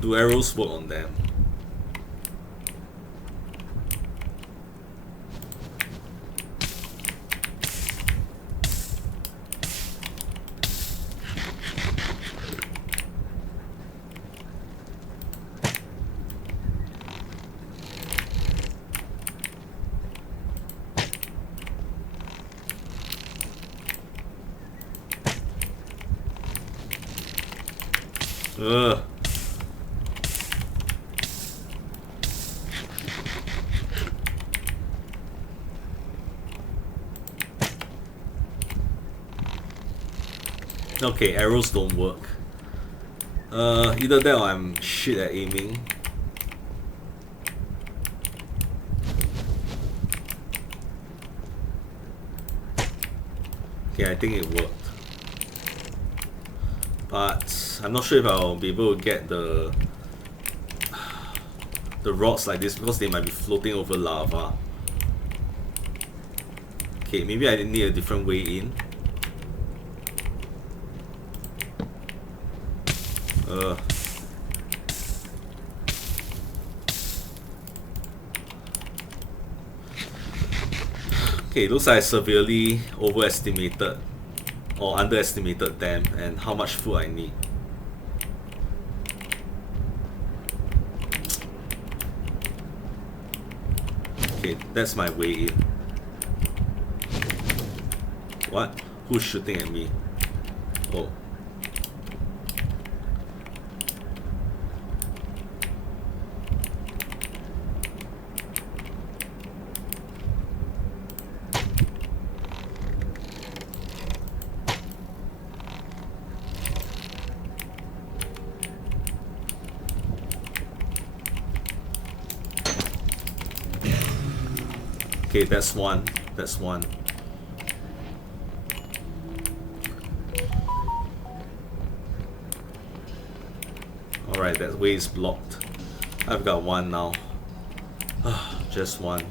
Do arrows work on them? Ugh. Okay, arrows don't work. Either that or I'm shit at aiming. Okay, I think it worked. But I'm not sure if I'll be able to get the rods like this because they might be floating over lava. Okay, maybe I need a different way in. Okay, looks like I severely overestimated or underestimated them and how much food I need. Okay, that's my way in. What? Who's shooting at me? Oh. Okay, that's one. That's one. Alright, that way is blocked. I've got one now. Just one.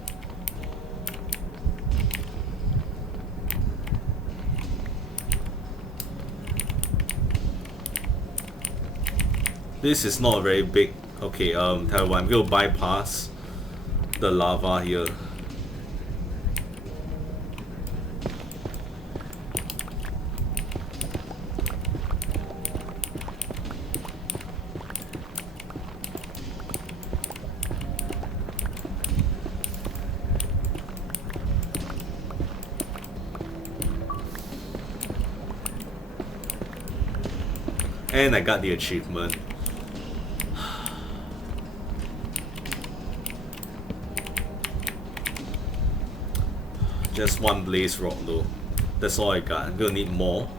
This is not very big. Okay, tell you what, I'm gonna bypass the lava here. And I got the achievement. Just one blaze rock though. That's all I got. I'm gonna need more.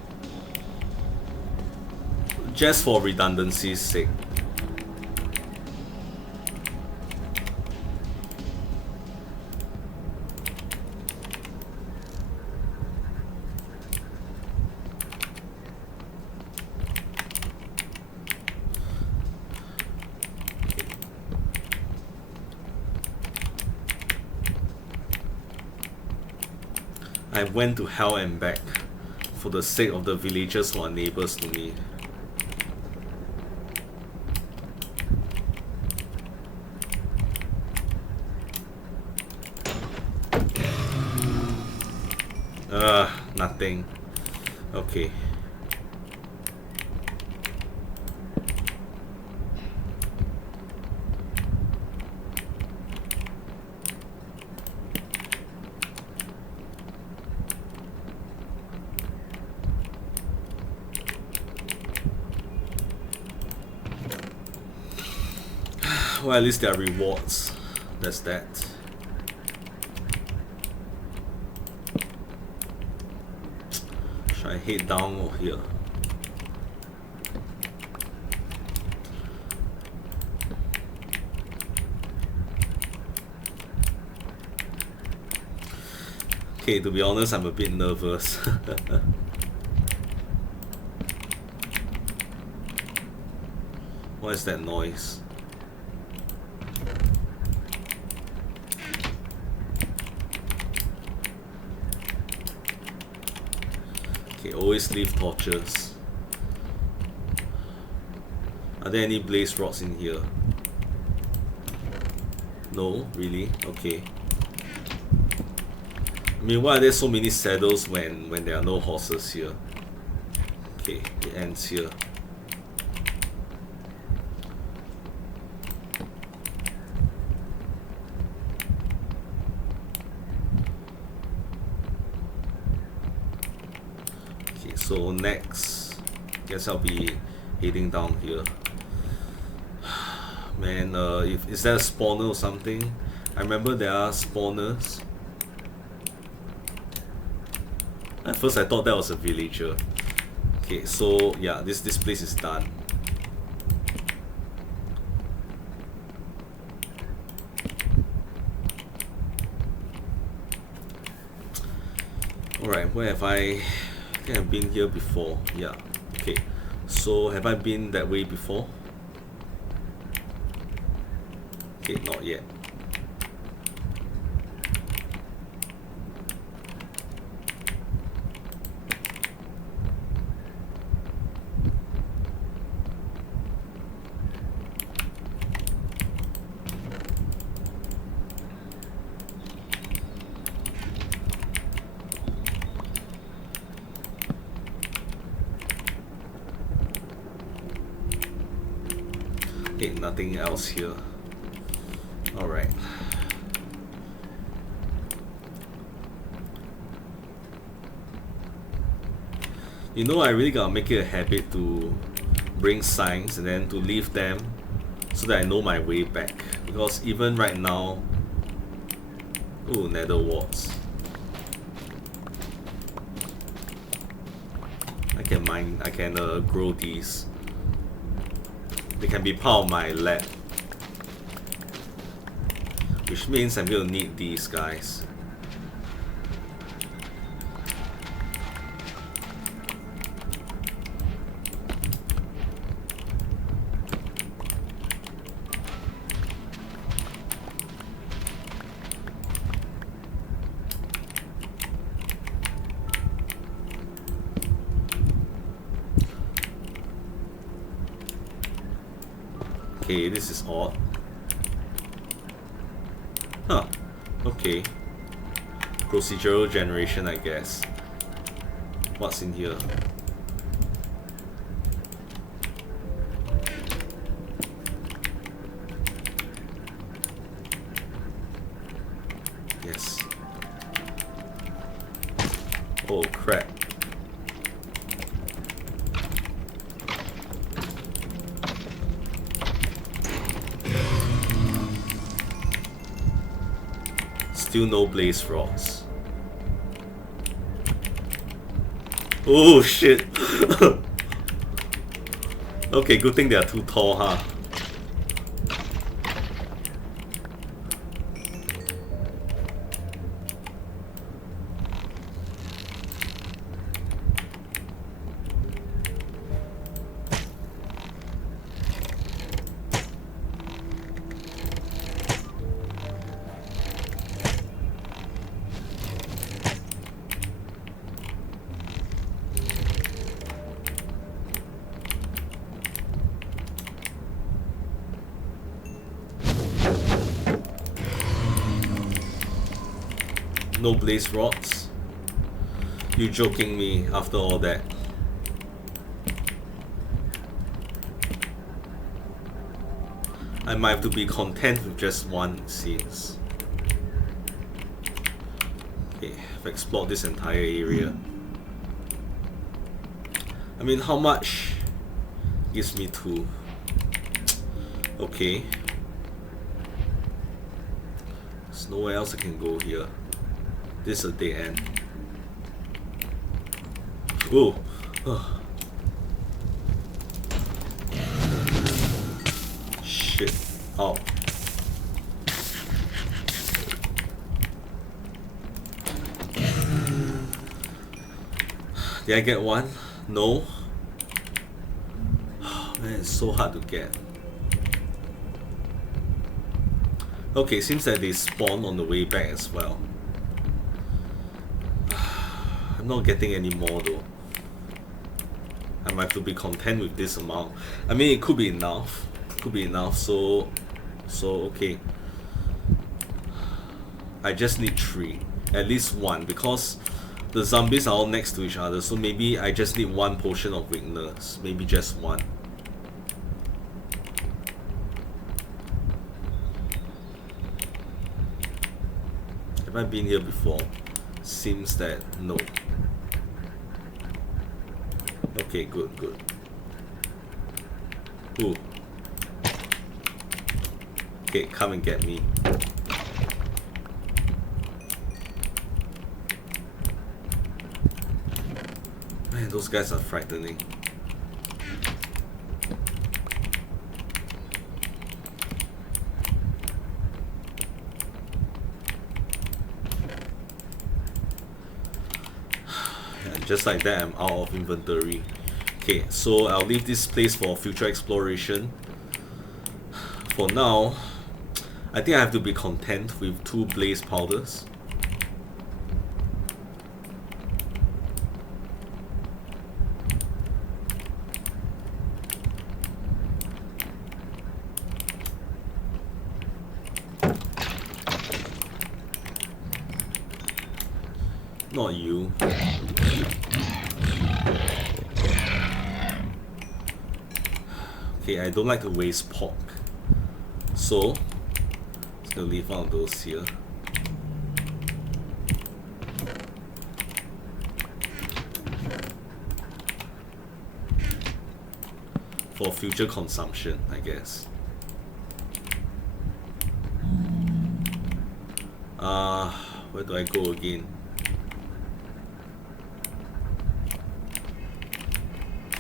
Just for redundancy's sake. I went to hell and back for the sake of the villagers who are neighbours to me. Nothing. Okay. Well, at least there are rewards. That's that. Should I head down or here? Okay, to be honest, I'm a bit nervous. What is that noise? Okay, always leave torches. Are there any blaze rods in here? No, really? Okay. I mean, why are there so many saddles when there are no horses here? Okay, it ends here. Okay, so next, guess I'll be heading down here. Man, is there a spawner or something? I remember there are spawners. At first I thought that was a villager. Okay, so yeah, this place is done. Alright, where have I think I've been here before. Yeah. Okay. So have I been that way before? Okay, not yet. Okay, nothing else here. Alright. You know, I really gotta make it a habit to bring signs and then to leave them so that I know my way back. Because even right now... Ooh, nether warts. I can grow these. They can be part of my lab. Which means I'm gonna need these guys. Okay, this is odd. Huh. Okay. Procedural generation, I guess. What's in here? Yes. Oh crap. Still no blaze rods. Oh shit. Okay, good thing they are too tall, huh? No blaze rods? You joking me after all that? I might have to be content with just one, it seems. Okay, I've explored this entire area. I mean, how much gives me 2? Okay. There's nowhere else I can go here. This is a dead end. Whoa. Shit. Oh. Did I get one? No. Man, it's so hard to get. Okay, seems that they spawn on the way back as well. I'm not getting any more though. I might have to be content with this amount. I mean, it could be enough. Could be enough. So okay. I just need 3, at least 1, because the zombies are all next to each other. So maybe I just need 1 potion of weakness. Maybe just 1. Have I been here before? Seems that no. Okay, good. Ooh. Okay, come and get me. Man, those guys are frightening. Just like that, I'm out of inventory. Okay, so I'll leave this place for future exploration. For now, I think I have to be content with 2 blaze powders. Not you. Okay, I don't like to waste pork, so just gonna leave one of those here. For future consumption, I guess. Where do I go again?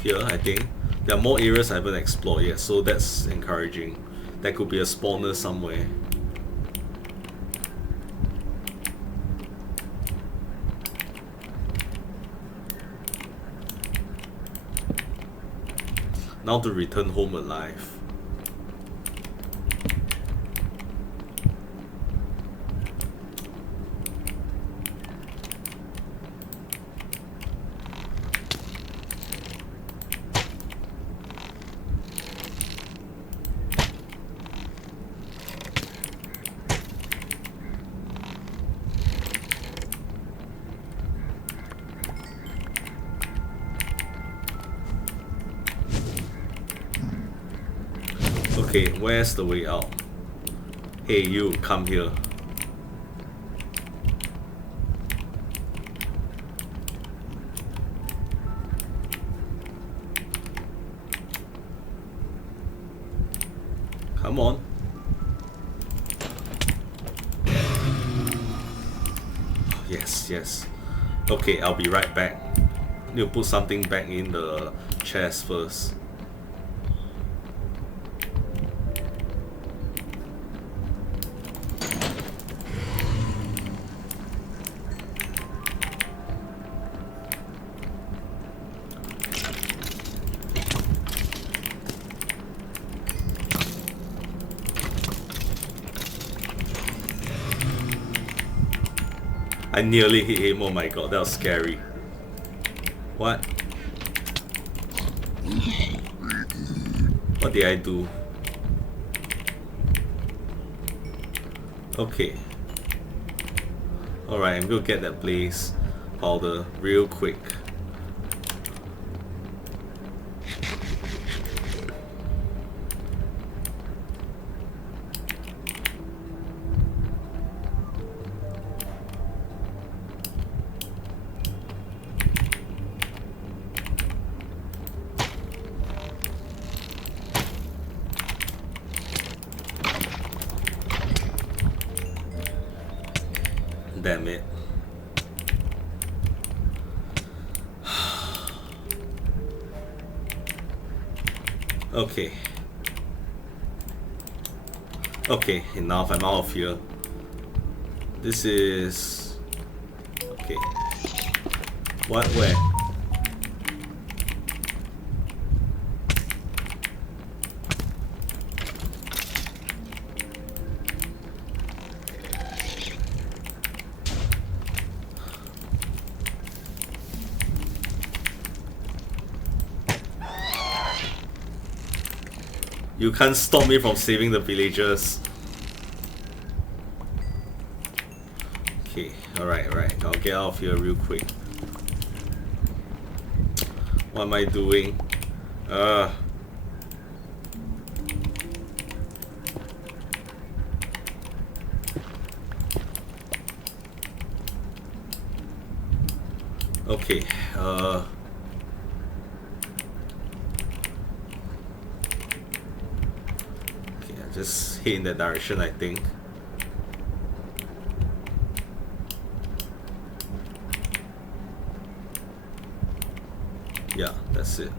Here, I think. There are more areas I haven't explored yet, so that's encouraging. There could be a spawner somewhere. Now to return home alive. Okay, where's the way out? Hey, you, come here. Come on. Yes. Okay, I'll be right back. Need to put something back in the chest first. I nearly hit him, oh my god, that was scary. What? What did I do? Okay. Alright, I'm gonna get that blaze powder real quick. Damn it. Okay. Okay, enough. I'm out of here. This is... Okay. What? Where? You can't stop me from saving the villagers. Okay, alright. I'll get out of here real quick. What am I doing? Okay, just head in that direction, I think. Yeah, that's it.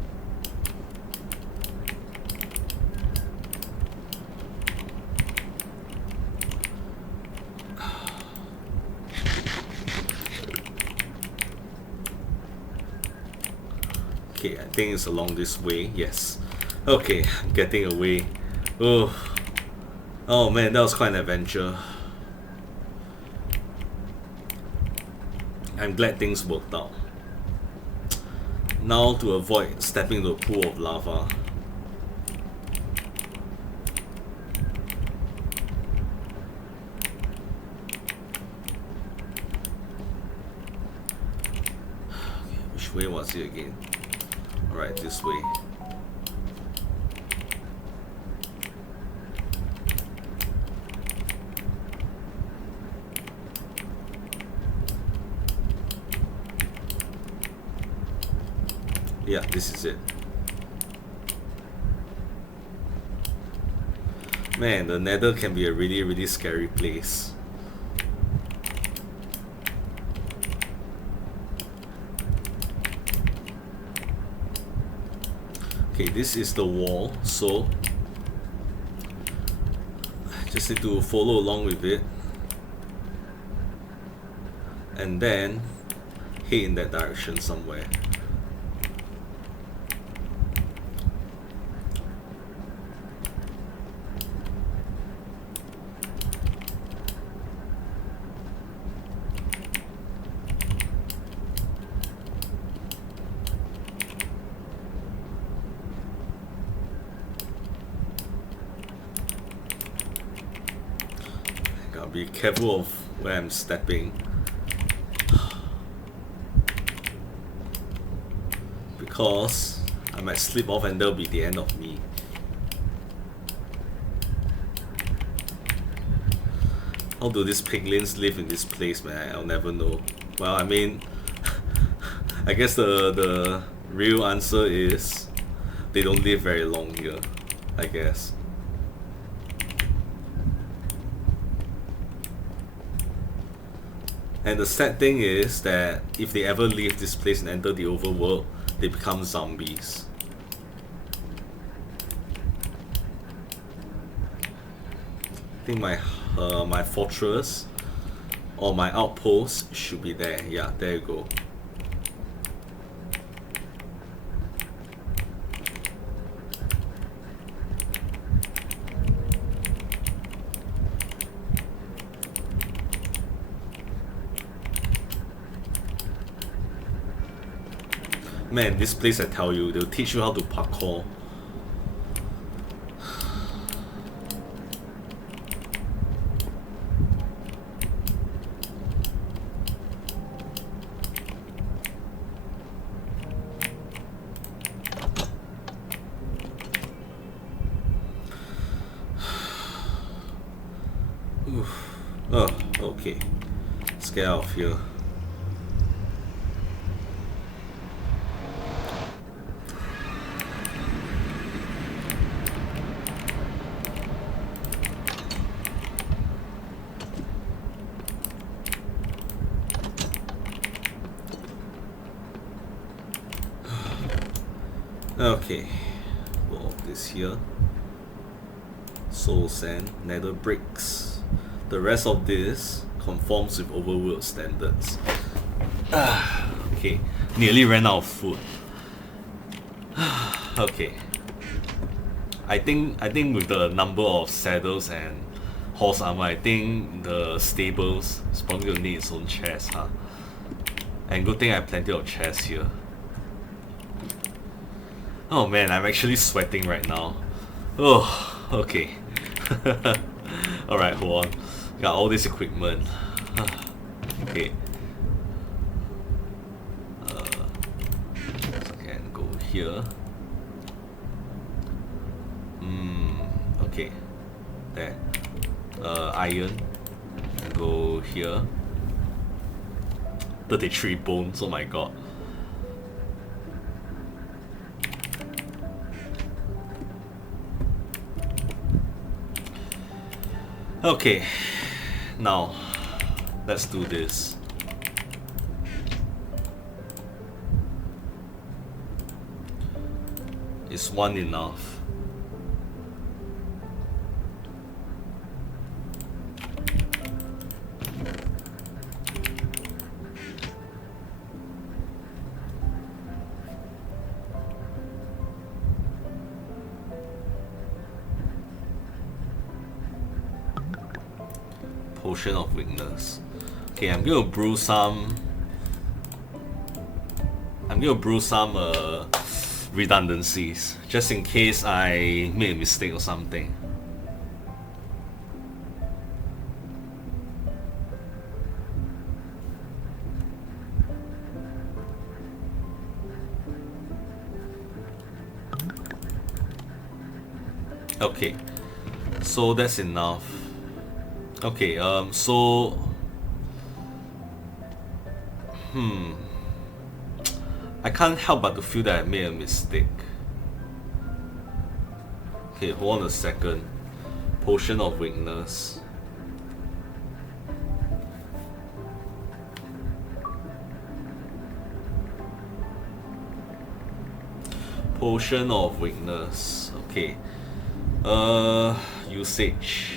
Okay, I think it's along this way. Yes. Okay, I'm getting away. Oh man, that was quite an adventure. I'm glad things worked out. Now to avoid stepping into a pool of lava. Okay, which way was it again? Alright, this way. Yeah, this is it. Man, the Nether can be a really scary place. Okay, this is the wall, so I just need to follow along with it and then head in that direction somewhere. Be careful of where I'm stepping, because I might slip off and that'll be the end of me. How do these piglins live in this place, man? I'll never know. Well, I mean, I guess the real answer is they don't live very long here, I guess. And the sad thing is that if they ever leave this place and enter the overworld, they become zombies. I think my fortress or my outpost should be there. Yeah, there you go. Man, this place, I tell you, they'll teach you how to parkour. Oof. Oh, okay. Let's get out of here. Okay, well, this here. Soul sand, nether bricks. The rest of this conforms with overworld standards. Okay, nearly ran out of food. Okay. I think with the number of saddles and horse armor, I think the stables is probably gonna need its own chest, huh? And good thing I have plenty of chests here. Oh man, I'm actually sweating right now. Oh, okay. Alright, hold on. Got all this equipment. Okay. So I can go here. Okay. There. Iron. Go here. 33 bones, oh my god. Okay, now let's do this. Is one enough? Potion of weakness. Okay, I'm gonna brew some. Redundancies just in case I made a mistake or something. Okay, so that's enough. Okay, so I can't help but to feel that I made a mistake. Okay, hold on a second. Potion of weakness. Potion of weakness. Okay. Usage.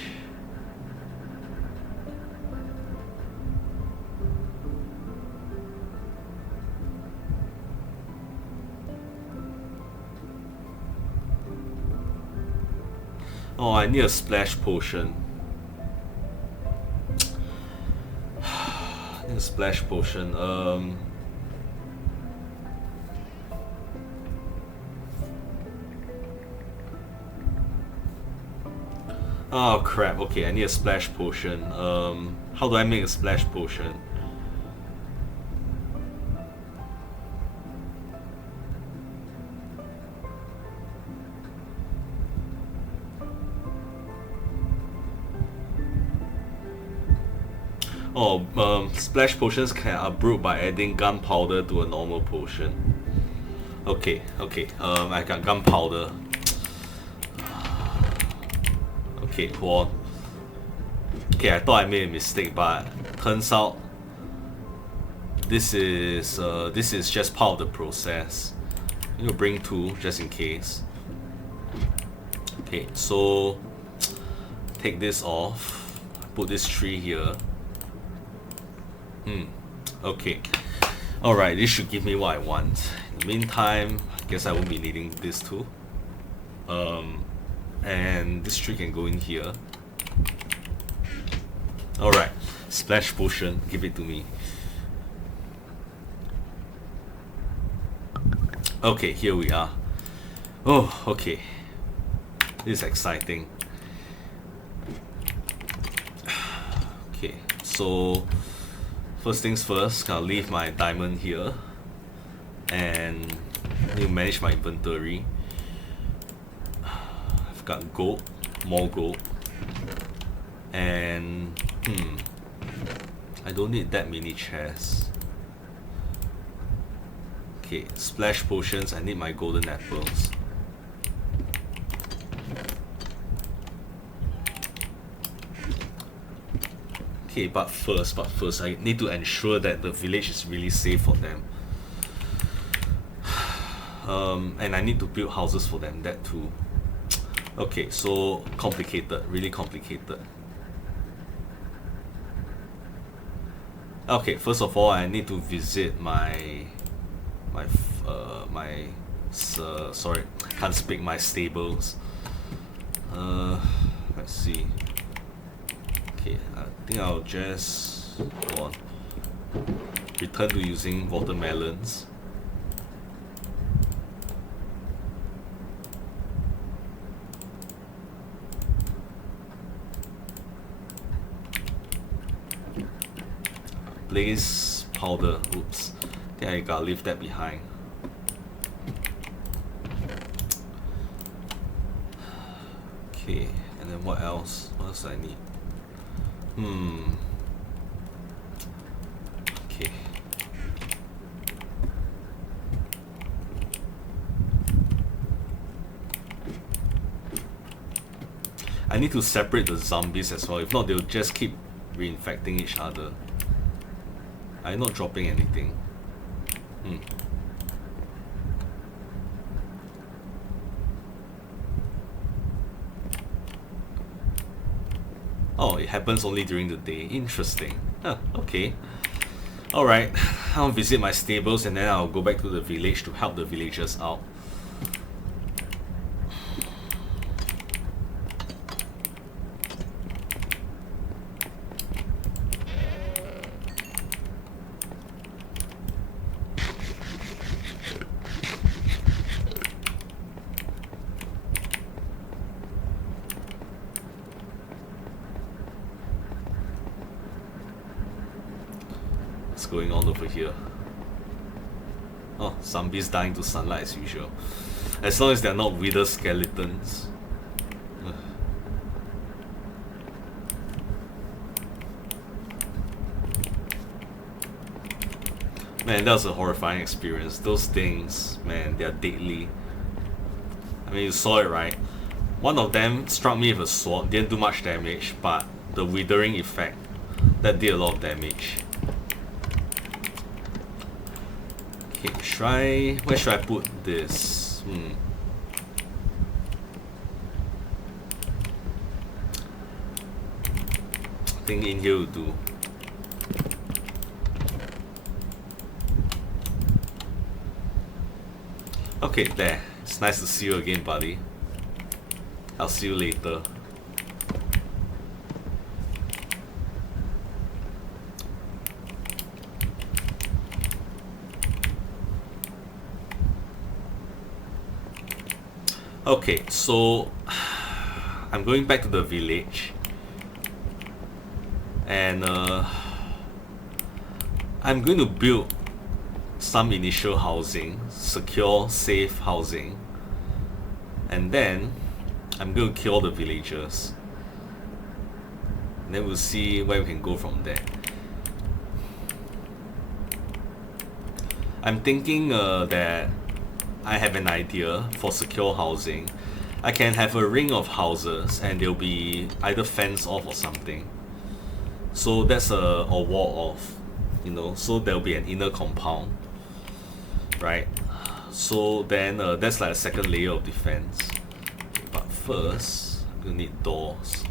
Oh, I need a splash potion. I need a splash potion. Oh crap, okay, I need a splash potion. How do I make a splash potion? Oh, splash potions are brewed by adding gunpowder to a normal potion. Okay, I got gunpowder. Okay, hold on. Okay, I thought I made a mistake, but turns out this is just part of the process. I'm gonna bring two just in case. Okay, so take this off. Put this tree here. Okay. Alright, this should give me what I want. In the meantime, I guess I won't be needing this too. And this tree can go in here. Alright, splash potion, give it to me. Okay, here we are. Oh, okay. This is exciting. Okay, so first things first, I'll leave my diamond here and need to manage my inventory. I've got gold, more gold. And I don't need that many chests. Okay, splash potions, I need my golden apples. Okay, but first, I need to ensure that the village is really safe for them. And I need to build houses for them, that too. Okay, so complicated, really complicated. Okay, first of all, I need to visit sorry, can't speak, my stables. Let's see. Okay, I think I'll just go on. Return to using watermelons. Blaze powder. Oops. I think I gotta leave that behind. Okay, and then what else? What else do I need? Okay. I need to separate the zombies as well. If not, they'll just keep reinfecting each other. I'm not dropping anything. Oh, it happens only during the day. Interesting. Huh, okay. Alright, I'll visit my stables and then I'll go back to the village to help the villagers out. Going on over here? Oh, zombies dying to sunlight as usual. As long as they're not wither skeletons. Man, that was a horrifying experience. Those things, man, they're deadly. I mean, you saw it, right? One of them struck me with a sword, didn't do much damage, but the withering effect, that did a lot of damage. Okay, where should I put this? I think in here will do. Okay, there. It's nice to see you again, buddy. I'll see you later. Okay, so I'm going back to the village and I'm going to build some initial housing, secure, safe housing, and then I'm going to kill the villagers. And then we'll see where we can go from there. I'm thinking that I have an idea for secure housing. I can have a ring of houses and they'll be either fenced off or something. So that's a wall off, you know, so there'll be an inner compound, right? So then that's like a second layer of defense. But first, we'll need doors.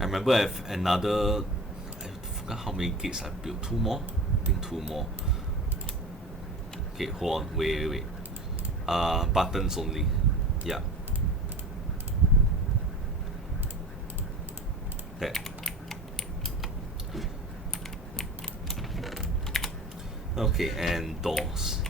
I remember I have another, I forgot how many gates I built. 2 more? I think 2 more. Okay, hold on, wait. Buttons only. Yeah. That. Okay, and doors.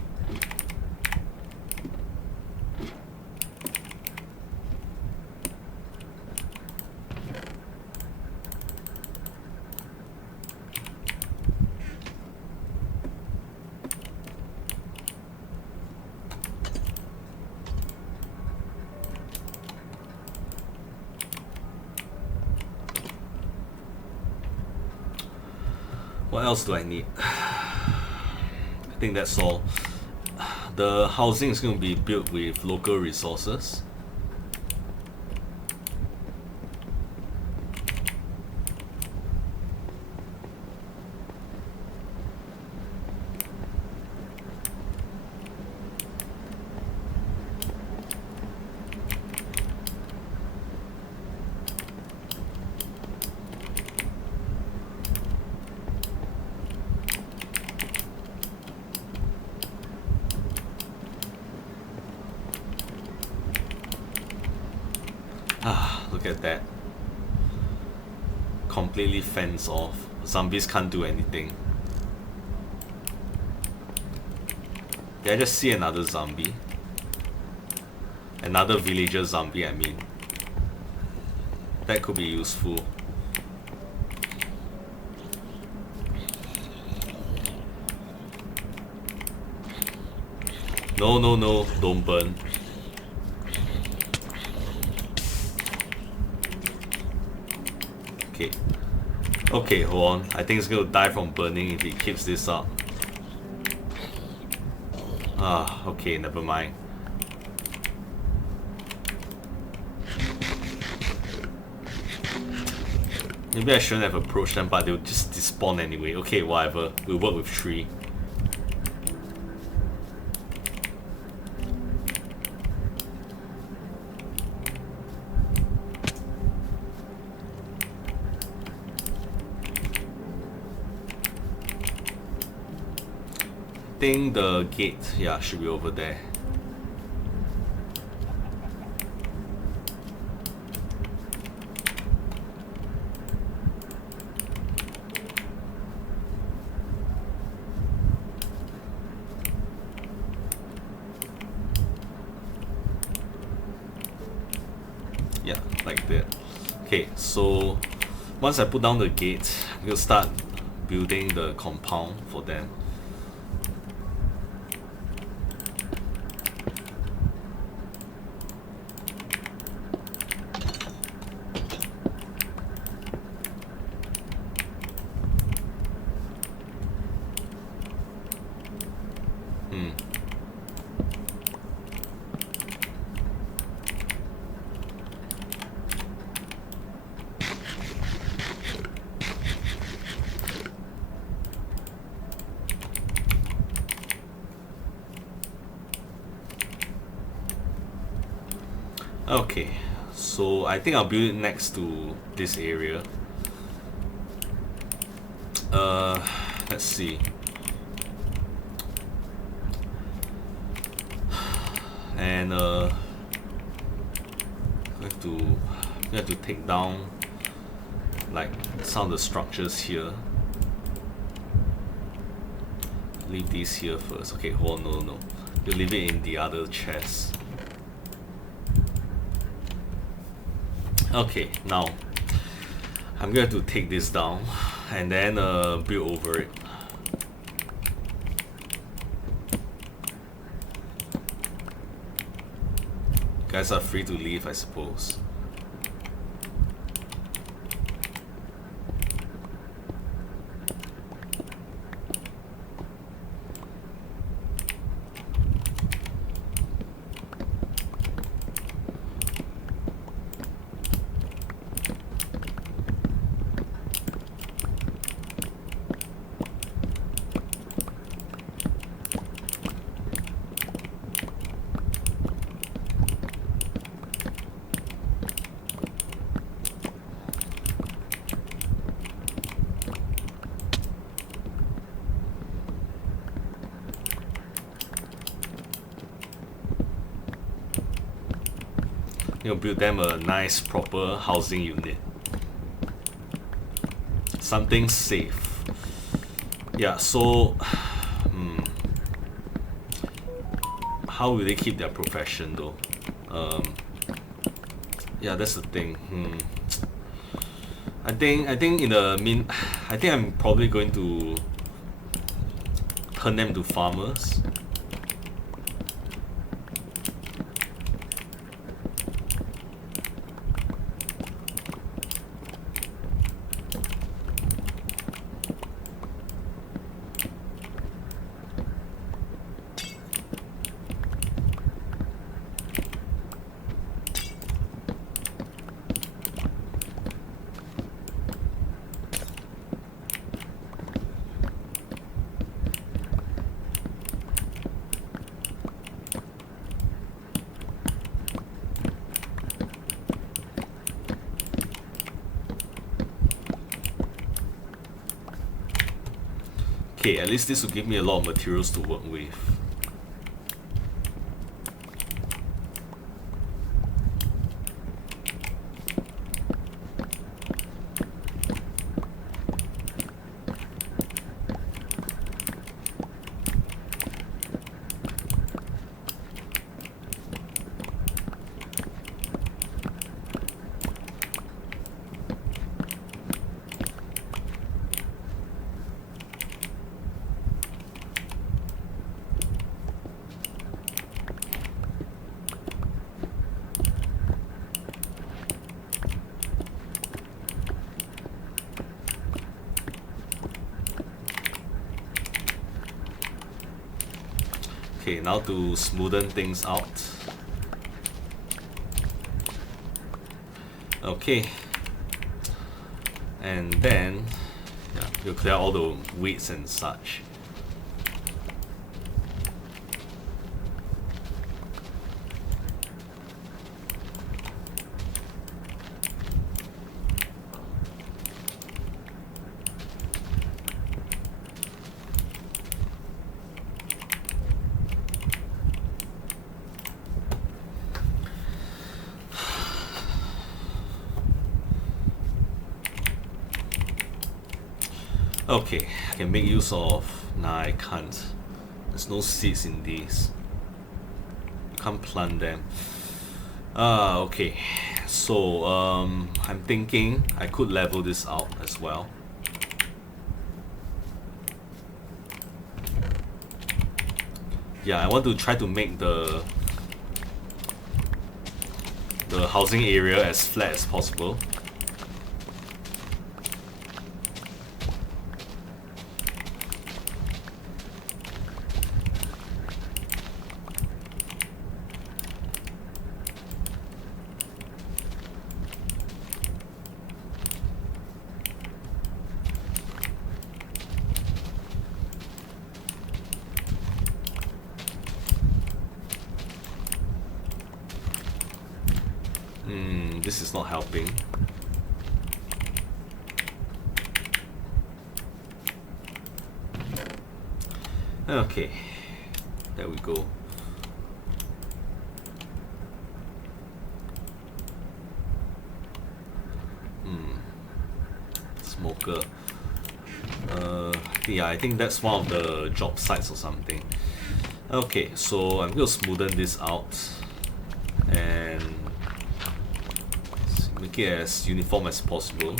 else do I need? I think that's all. The housing is going to be built with local resources. Look at that. Completely fenced off. Zombies can't do anything. Did I just see another zombie? Another villager zombie, I mean. That could be useful. No, no, no, don't burn. Okay. Okay, hold on. I think it's gonna die from burning if it keeps this up. Okay, never mind. Maybe I shouldn't have approached them, but they'll just despawn anyway. Okay, whatever. We'll work with 3. I think the gate, yeah, should be over there. Yeah, like that. Okay, so once I put down the gate, we'll start building the compound for them. Okay, so I think I'll build it next to this area. Let's see. And I have to take down like some of the structures here. Leave these here first. Okay, hold on, no. You leave it in the other chest. Okay, now I'm going to take this down and then build over it. Guys are free to leave, I suppose. You know, build them a nice proper housing unit. Something safe. Yeah, so how will they keep their profession though? Yeah, that's the thing. I think in the I think I'm probably going to turn them to farmers. Okay, at least this will give me a lot of materials to work with. Okay, now to smoothen things out. Okay. And then, yeah, you'll clear all the weeds and such. Okay, I can make use of... Nah, I can't. There's no seeds in these. You can't plant them. Okay. So, I'm thinking I could level this out as well. Yeah, I want to try to make the housing area as flat as possible. This is not helping. Okay, there we go. Smoker. Yeah, I think that's one of the job sites or something. Okay, so I'm going to smoothen this out and make it as uniform as possible.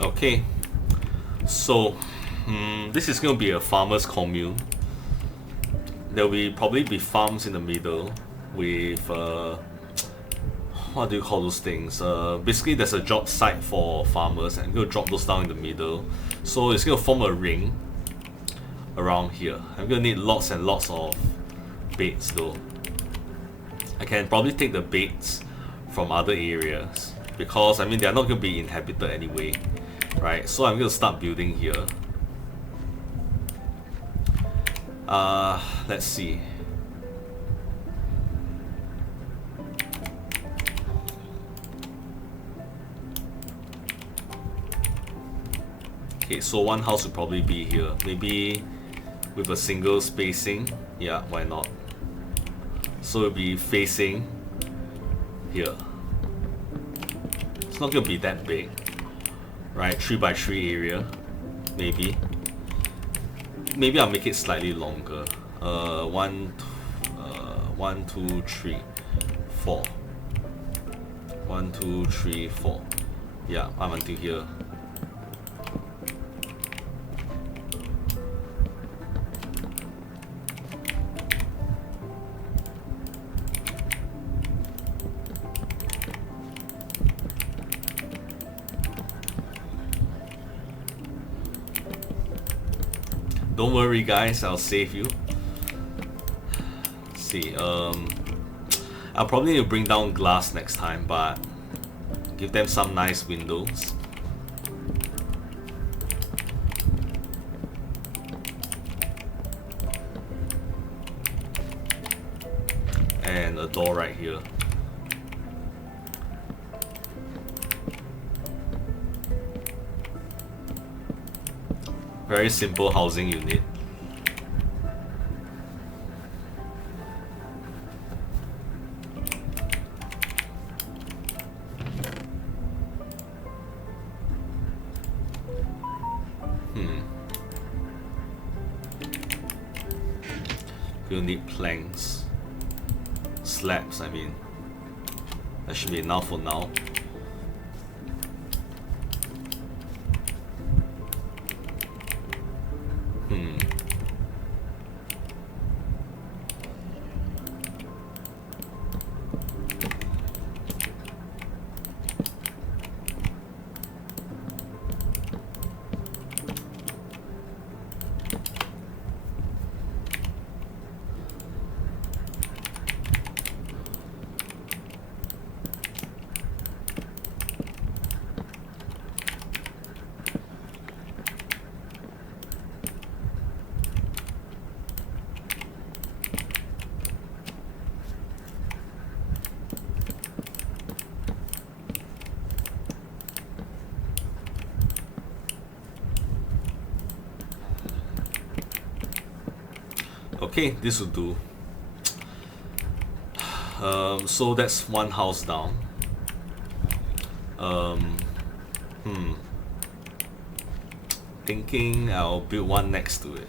Okay, so this is going to be a farmer's commune. There will probably be farms in the middle with what do you call those things? Basically there's a job site for farmers, and I'm going to drop those down in the middle. So it's going to form a ring around here. I'm going to need lots and lots of baits though. I can probably take the baits from other areas because I mean they're not going to be inhabited anyway. Right, so I'm going to start building here. Let's see. Okay, so one house would probably be here. Maybe with a single spacing. Yeah, why not? So it'll be facing here. It's not going to be that big. Right, 3x3 area, maybe. Maybe I'll make it slightly longer. 1, 2, 3, 4. 1, 2, 3, 4. Yeah, I'm until here. Don't worry guys, I'll save you. Let's see, I'll probably need to bring down glass next time, but give them some nice windows. And a door right here. Very simple housing unit. We'll need planks. Slabs, I mean. That should be enough for now. Okay, this will do. So that's one house down. Thinking I'll build one next to it.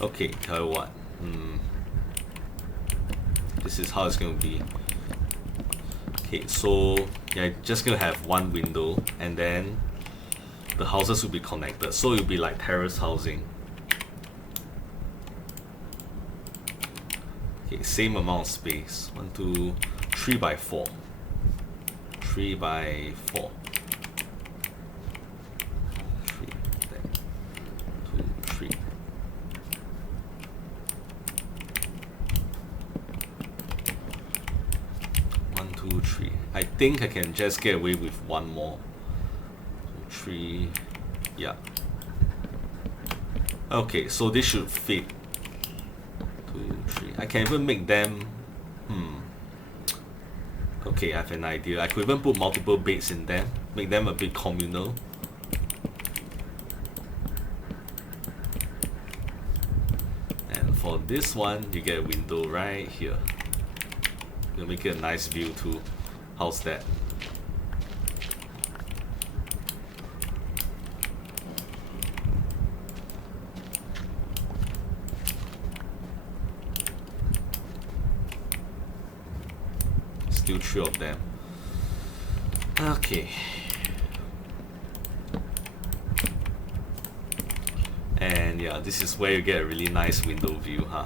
Okay, tell you what. This is how it's gonna be. Okay, so yeah, just gonna have one window, and then the houses will be connected, so it'll be like terrace housing. Okay, same amount of space. 1, 2, 3 by 4. 3 by 4. 3, 2, 3. One, two, three. I think I can just get away with one more. 2, 3. Yeah. Okay, so this should fit. 2, 3. I can even make them. Okay, I have an idea. I could even put multiple beds in them, make them a bit communal. And for this one, you get a window right here. You'll make it a nice view too. How's that? Still 3 of them. Okay. And yeah, this is where you get a really nice window view, huh?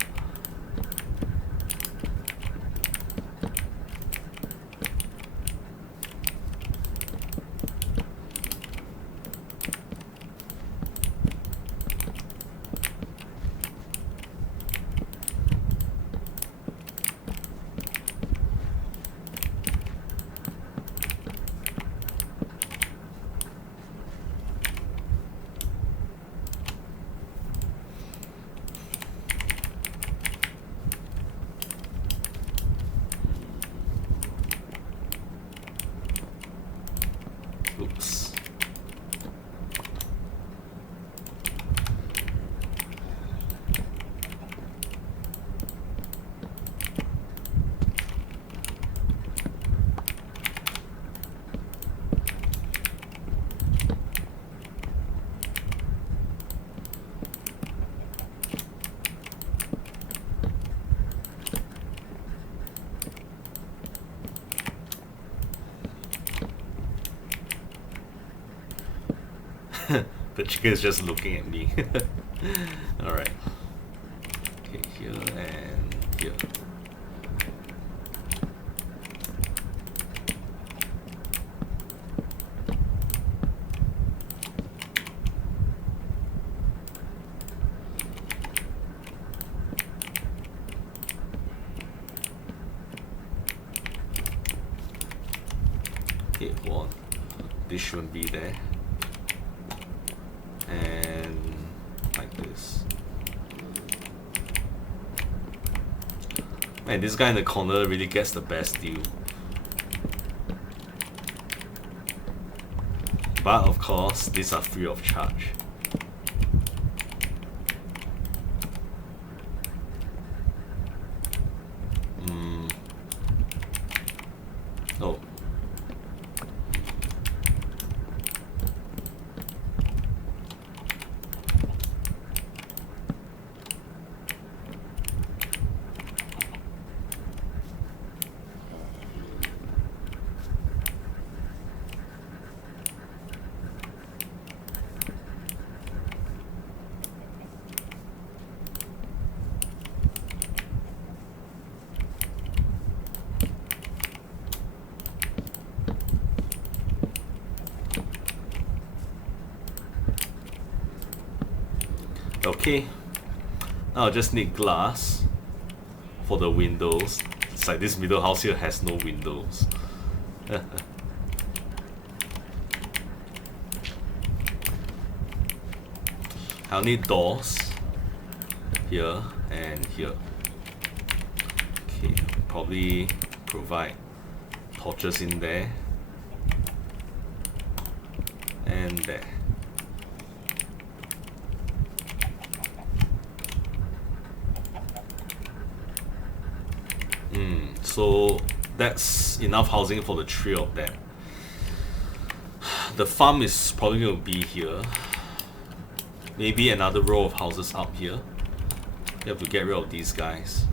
Oops. The chicken is just looking at me. Alright. Okay, here and here. this shouldn't be there. And like this. Man, this guy in the corner really gets the best deal. But of course, these are free of charge. Oh. Okay, now I just need glass for the windows. It's like this middle house here has no windows. I'll need doors here and here. Okay, probably provide torches in there and there. So that's enough housing for the three of them. The farm is probably going to be here. Maybe another row of houses up here. You have to get rid of these guys.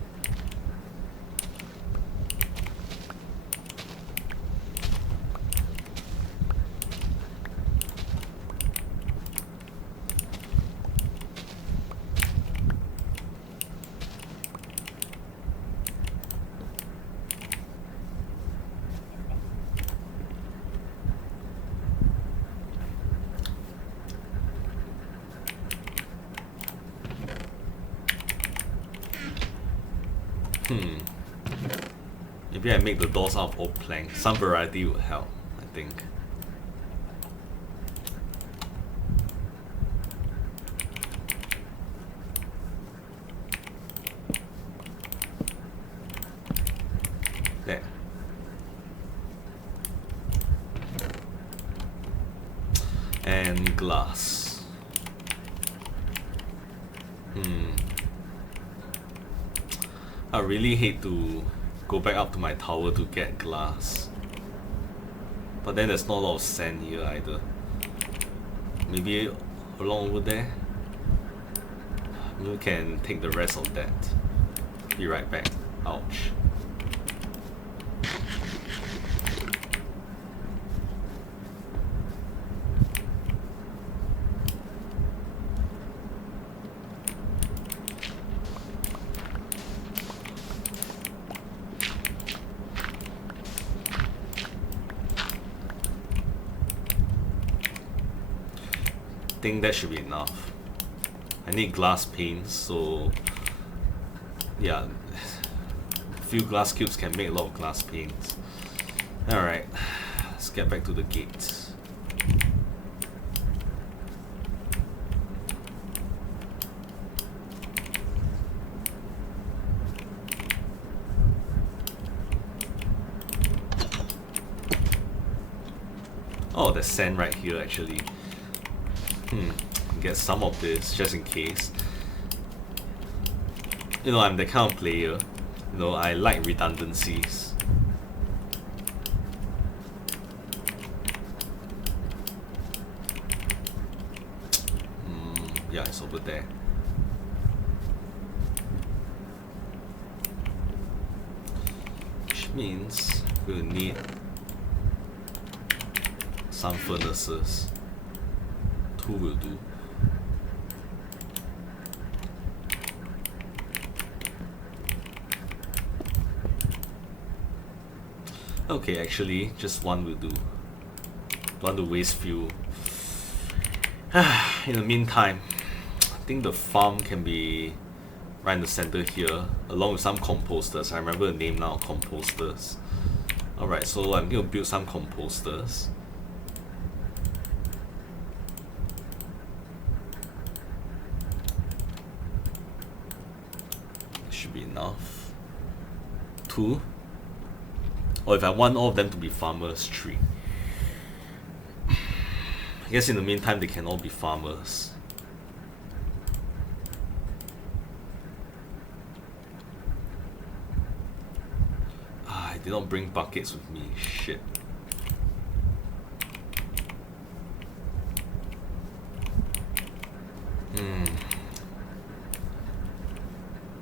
Maybe I make the doors out of oak plank. Some variety would help, I think. There. And glass. I really hate to go back up to my tower to get glass. But then there's not a lot of sand here either. Maybe along over there? We can take the rest of that. Be right back. Ouch. I think that should be enough. I need glass panes, so yeah, a few glass cubes can make a lot of glass panes. Alright, let's get back to the gate. Oh, there's sand right here actually. Get some of this just in case. You know, I'm the kind of player, you know, I like redundancies. Yeah, it's over there. Which means we'll need some furnaces. 2 will do. Okay, actually, just 1 will do. Don't want to waste fuel. In the meantime, I think the farm can be right in the center here, along with some composters. I remember the name now, composters. Alright, so I'm going to build some composters. should be enough. 2. Or if I want all of them to be farmers, 3. I guess in the meantime they can all be farmers. I did not bring buckets with me, shit.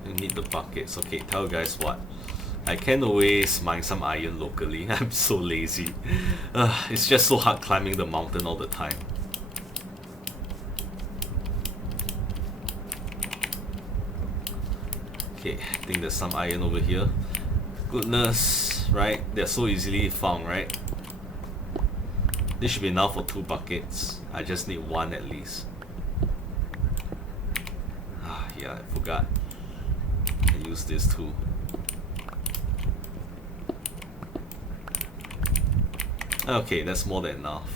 You need the buckets. Okay, tell you guys what. I can always mine some iron locally. I'm so lazy. It's just so hard climbing the mountain all the time. Okay, I think there's some iron over here. Goodness, right? They're so easily found, right? This should be enough for 2 buckets. I just need 1 at least. Yeah, I forgot. I use this too. Okay, that's more than enough.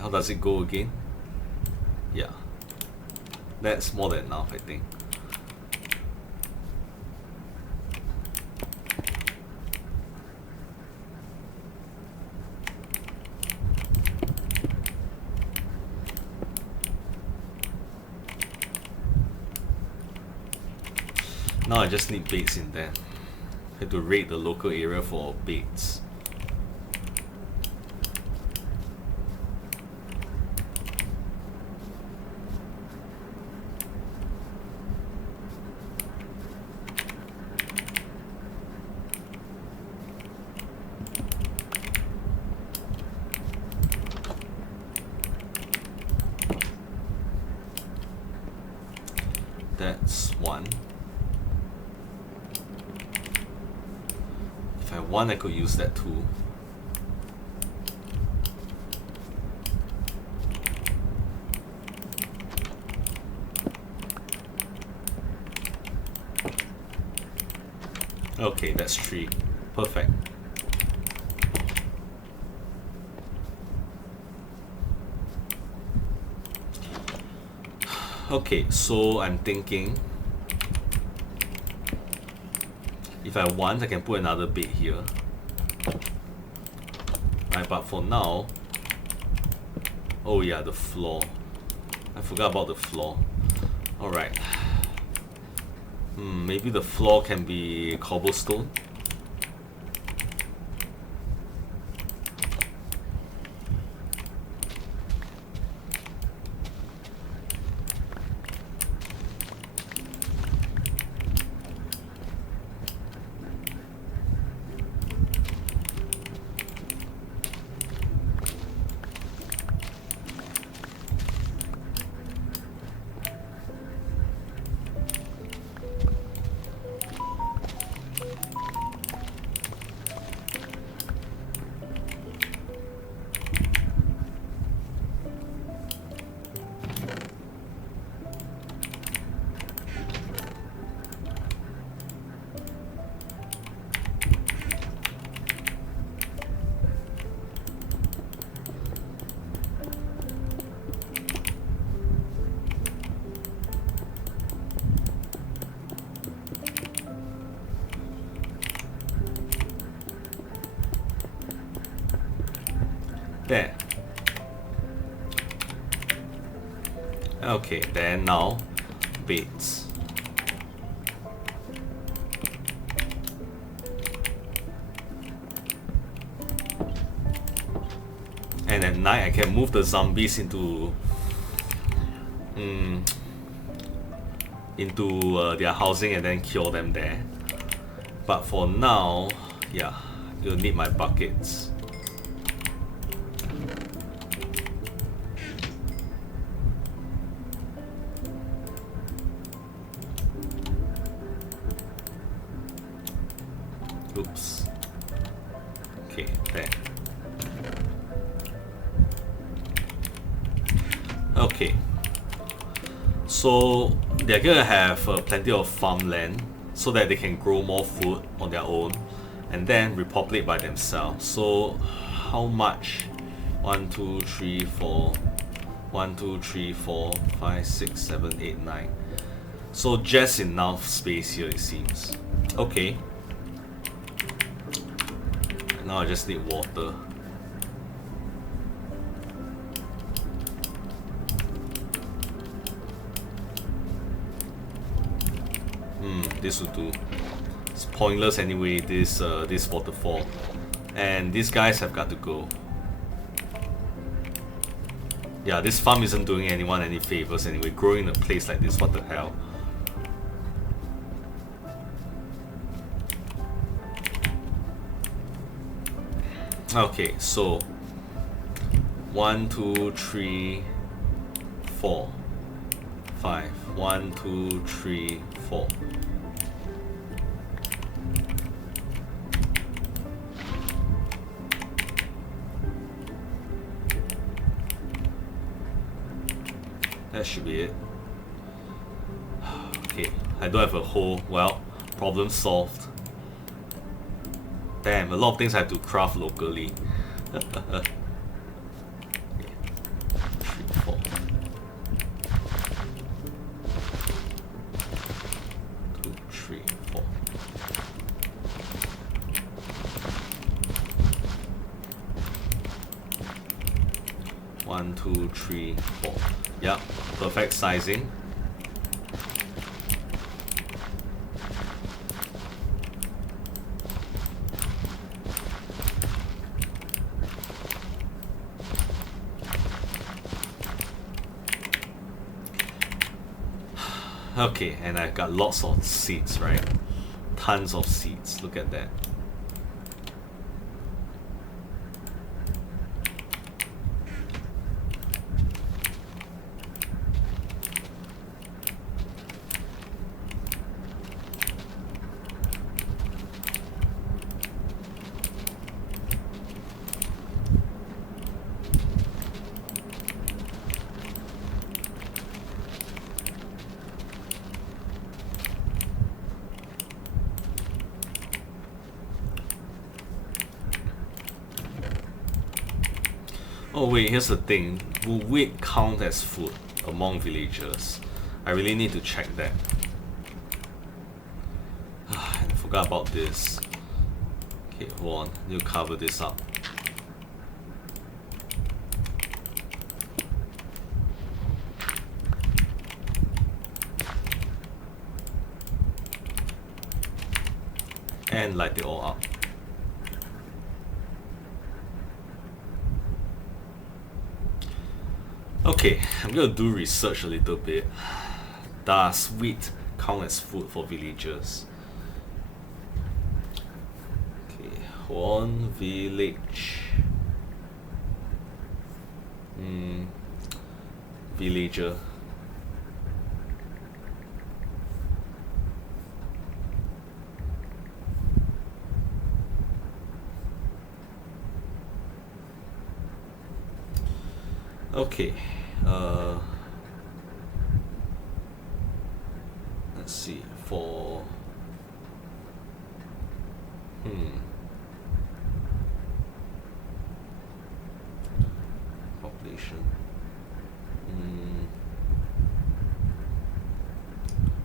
How does it go again? Yeah. That's more than enough, I think. Now I just need baits in there. I have to raid the local area for baits. That's 1. If I want, I could use that too. Okay, that's 3. Perfect. Okay, so I'm thinking if I want, I can put another bait here. Right, but for now, oh yeah, the floor. I forgot about the floor. Alright. Maybe the floor can be cobblestone. There. Okay, then now baits. And at night I can move the zombies into their housing and then kill them there. But for now, yeah, you'll need my buckets. Oops. Okay, there. Okay. So they're gonna have plenty of farmland so that they can grow more food on their own and then repopulate by themselves. So how much? 1, 2, 3, 4. 1, 2, 3, 4, 5, 6, 7, 8, 9. So just enough space here, it seems. Okay. Now I just need water. This will do. It's pointless anyway, this waterfall. And these guys have got to go. Yeah, this farm isn't doing anyone any favors anyway. Growing in a place like this, what the hell? Okay, so 1, 2, 3, 4, 5. 1, 2, 3, 4. That should be it. Okay, I don't have a hole. Well, problem solved. Damn, a lot of things I have to craft locally. 3, 4. 2, 3, 4. One, 2, 3, 4. Yep, perfect sizing. Okay, and I've got lots of seeds, right? Tons of seeds. Look at that. Oh wait, here's the thing. Will wheat count as food among villagers? I really need to check that. I forgot about this. Okay, hold on. Need to cover this up. And light it all up. Okay, I'm gonna do research a little bit. Does wheat count as food for villagers? Okay, one village. Villager. Okay, let's see, for population,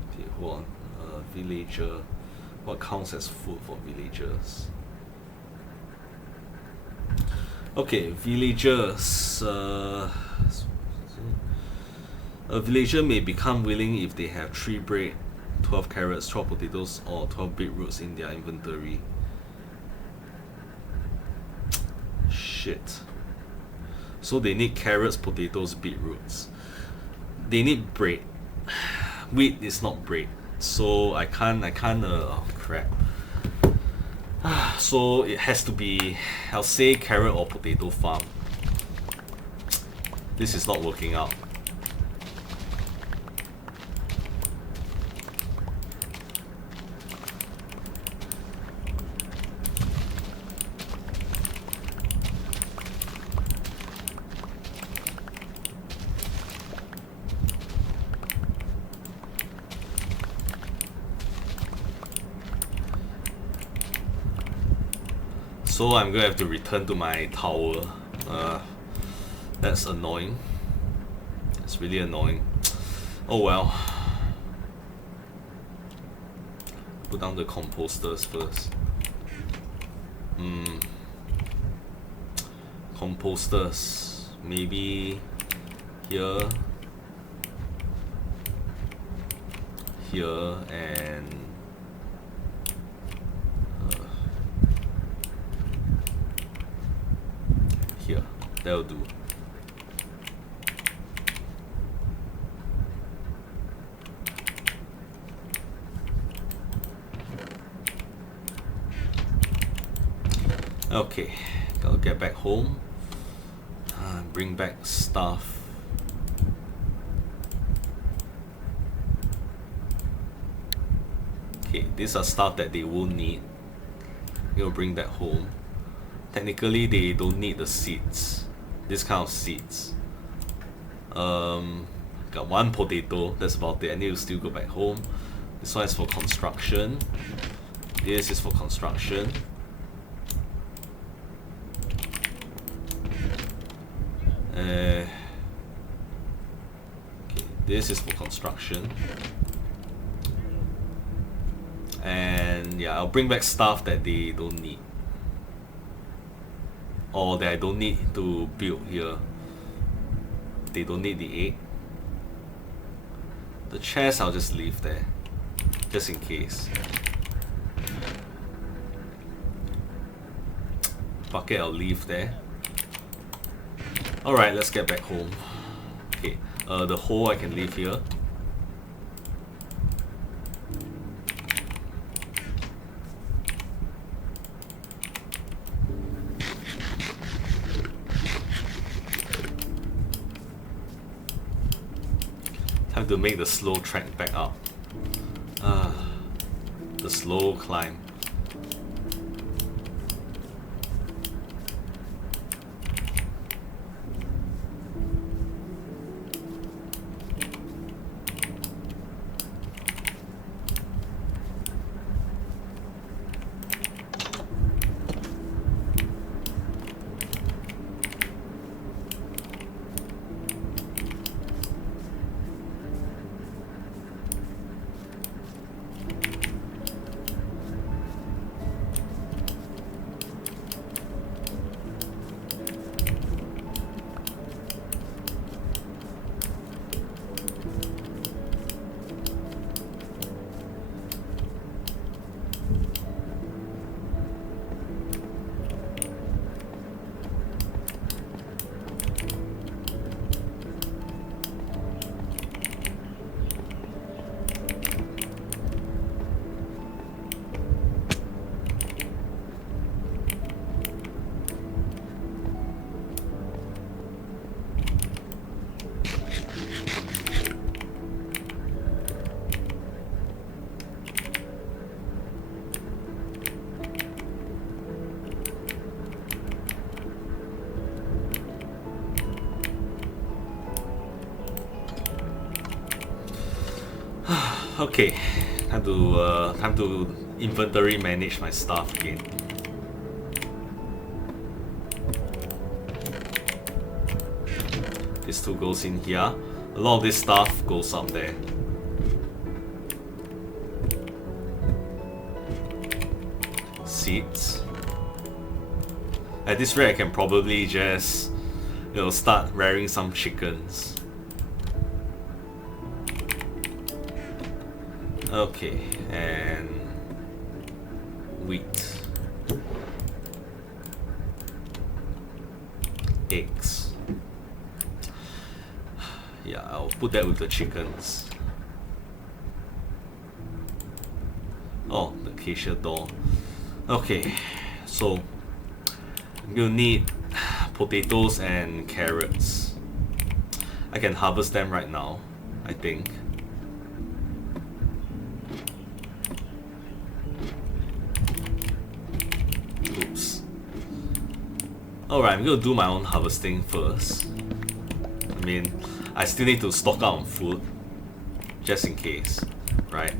okay, hold on, villager, what counts as food for villagers? Okay, villagers. A villager may become willing if they have 3 bread, 12 carrots, 12 potatoes, or 12 beetroots in their inventory. Shit. So they need carrots, potatoes, beetroots. They need bread. Wheat is not bread. So I can't, oh crap. So it has to be, I'll say carrot or potato farm. This is not working out. So I'm gonna have to return to my tower. That's annoying. It's really annoying. Oh well. Put down the composters first. Composters. Maybe here. Here and here. That'll do. Okay, gotta get back home. Bring back stuff. Okay, these are stuff that they won't need. You'll bring that home. Technically, they don't need the seeds. This kind of seeds. Got one potato. That's about it. I need to still go back home. This one is for construction. This is for construction. Okay, this is for construction. And yeah, I'll bring back stuff that they don't need. Or that I don't need to build here. They don't need the egg. The chest I'll just leave there. Just in case. Bucket I'll leave there. Alright, let's get back home. Okay, the hole I can leave here. Time to make the slow trek back up. The slow climb. Okay, time to inventory manage my stuff again. This two goes in here. A lot of this stuff goes up there. Seeds. At this rate, I can probably just, start rearing some chickens. Okay, and wheat, eggs. Yeah, I'll put that with the chickens. Oh, the acacia door. Okay, so I'm gonna need potatoes and carrots. I can harvest them right now, I think. Alright, I'm gonna do my own harvesting first. I mean, I still need to stock up on food, just in case, right?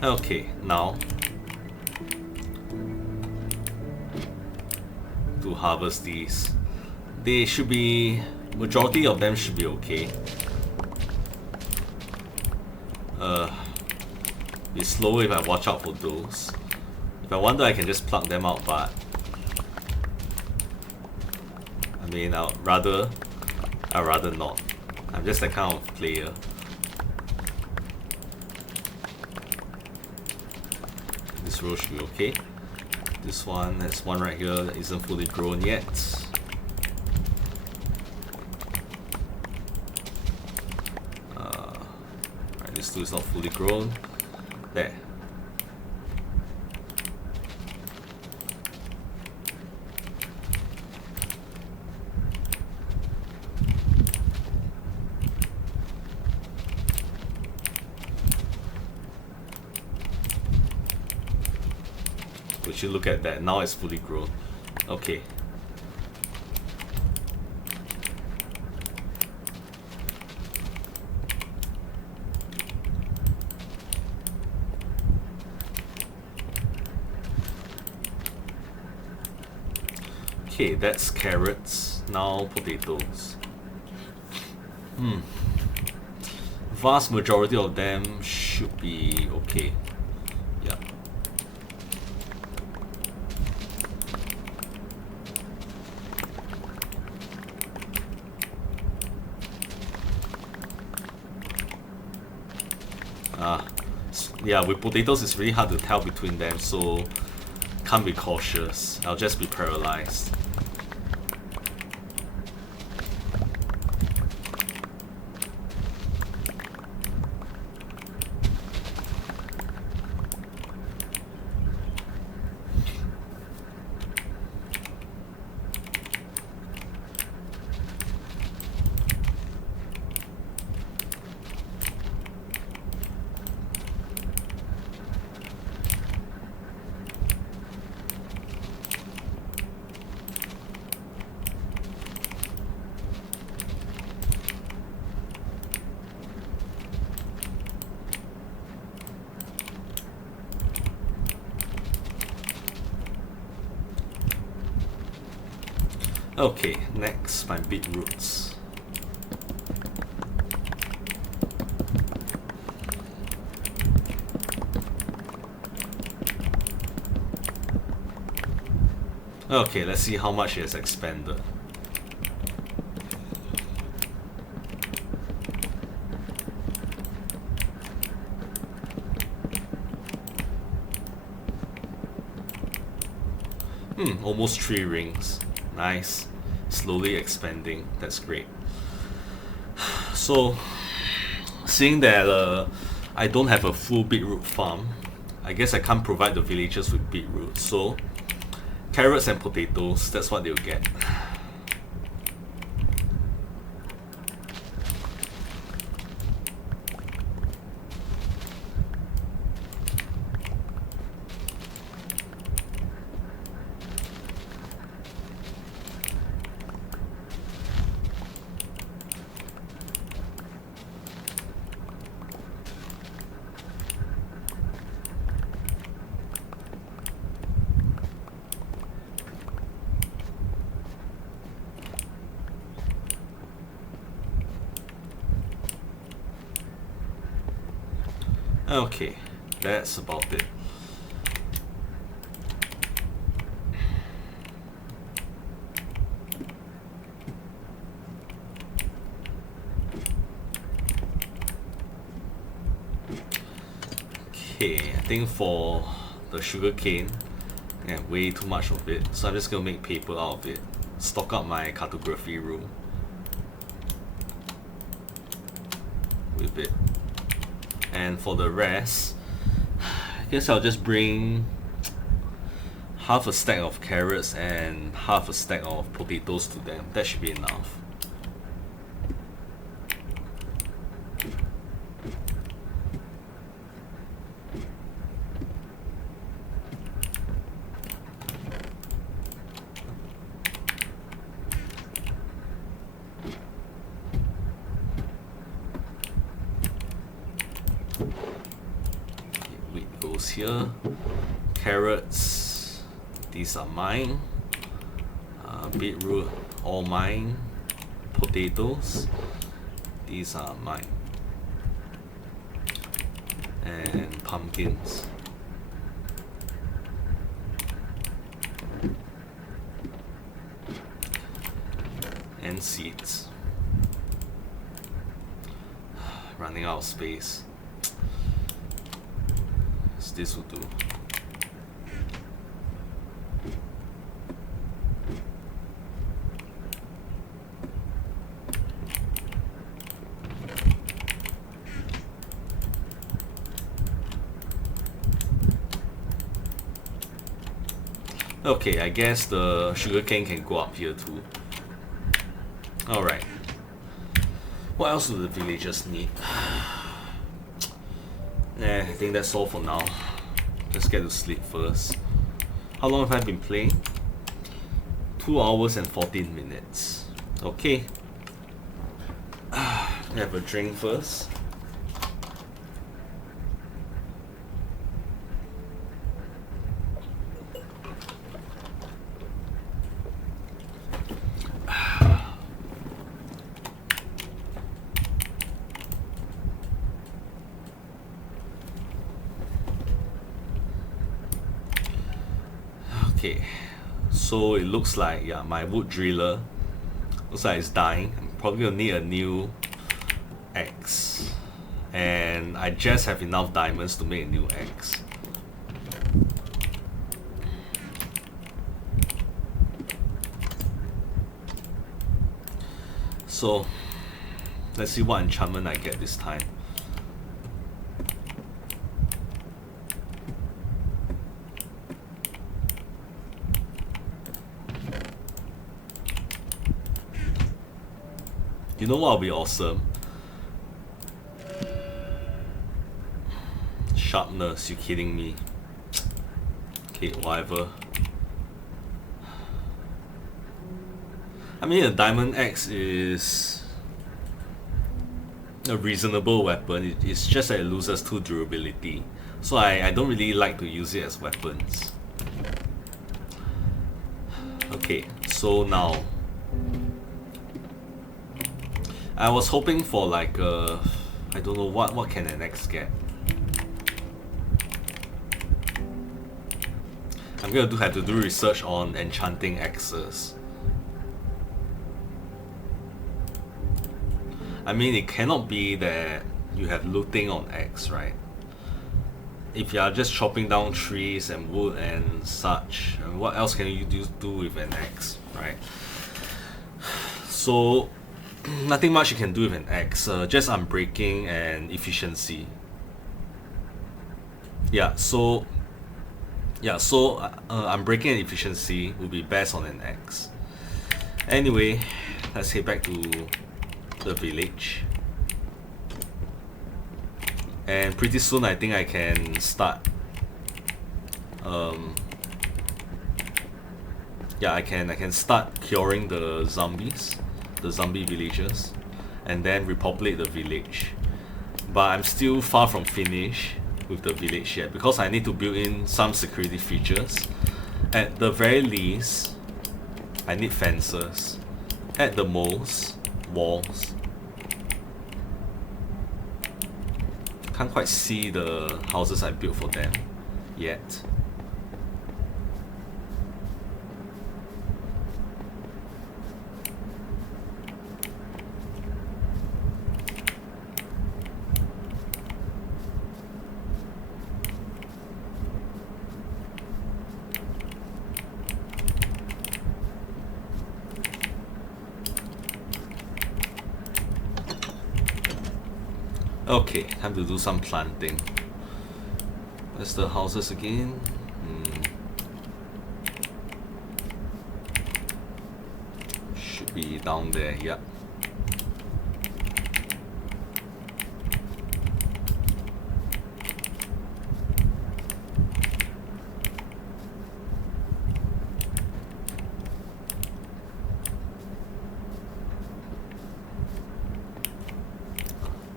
Okay, now to harvest these. They should be, majority of them should be okay. It's slower if I watch out for those. If I wonder, I can just pluck them out, but I mean, I'd rather not. I'm just that kind of player. This row should be okay. This one, there's one right here that isn't fully grown yet. Right, this two is not fully grown. There. Would you look at that? Now it's fully grown. Okay. Okay, that's carrots. Now potatoes. Vast majority of them should be okay. Yeah. Yeah, with potatoes it's really hard to tell between them, so can't be cautious. I'll just be paralyzed. Okay, next, my beetroots. Okay, let's see how much it has expanded. Almost 3 rings. Nice. Slowly expanding. That's great. So, seeing that I don't have a full beetroot farm, I guess I can't provide the villagers with beetroot. So, carrots and potatoes, that's what they'll get. Okay, that's about it. Okay, I think for the sugar cane, I have way too much of it, so I'm just gonna make paper out of it. Stock up my cartography room with it. And for the rest, I guess I'll just bring half a stack of carrots and half a stack of potatoes to them. That should be enough. here. Carrots, these are mine. Beetroot, all mine. Potatoes, these are mine. And pumpkins. And seeds. Running out of space. This will do. Okay, I guess the sugarcane can go up here too. Alright. What else do the villagers need? I think that's all for now. Let's get to sleep first. How long have I been playing? 2 hours and 14 minutes. Okay. Have a drink first. Okay, so it looks like, yeah, my wood driller looks like it's dying. I'm probably gonna need a new axe, and I just have enough diamonds to make a new axe. So let's see what enchantment I get this time. You know what will be awesome? Sharpness, you kidding me? Okay, whatever. I mean, a diamond axe is a reasonable weapon. It's just that it loses 2 durability. So I don't really like to use it as weapons. Okay, so now I was hoping for like I don't know what can an axe get. I'm gonna have to do research on enchanting axes. I mean, it cannot be that you have looting on axe, right? If you are just chopping down trees and wood and such, I mean, what else can you do with an axe, right? So nothing much you can do with an axe, just unbreaking and efficiency. So unbreaking and efficiency will be best on an axe. Anyway, let's head back to the village. And pretty soon I think I can start I can start curing the zombies, the zombie villagers, and then repopulate the village. But I'm still far from finished with the village yet because I need to build in some security features. At the very least, I need fences. At the most, walls. Can't quite see the houses I built for them yet. Okay, time to do some planting. Where's the houses again? Should be down there, yeah.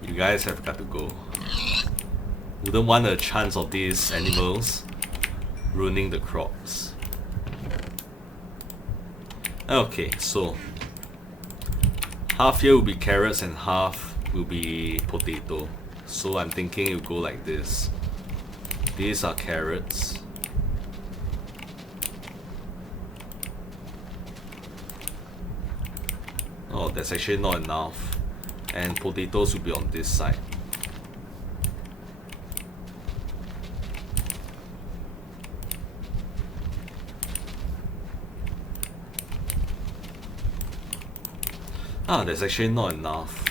You guys have got to go. Wouldn't want a chance of these animals ruining the crops. Okay, so half here will be carrots and half will be potato. So I'm thinking it will go like this. These are carrots. Oh, that's actually not enough. And potatoes will be on this side. Ah, that's actually not enough.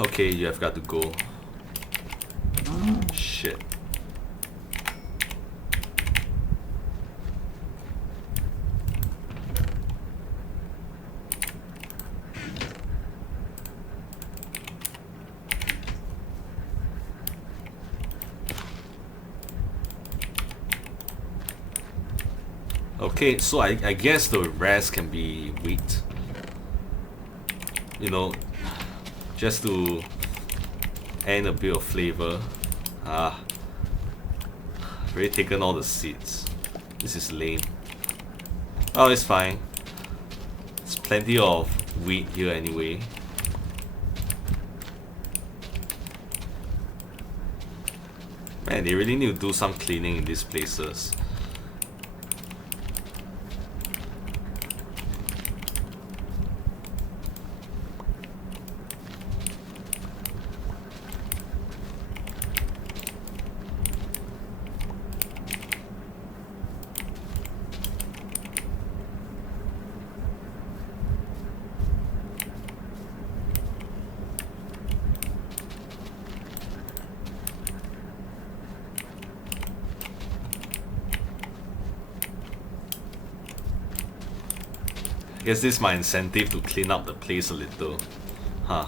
Okay, you have got to go. Shit. Okay, so I guess the rest can be wheat. You know, just to add a bit of flavor. Ah, already taken all the seeds. This is lame. Oh, it's fine. There's plenty of wheat here anyway. Man, they really need to do some cleaning in these places. I guess this is my incentive to clean up the place a little. Huh.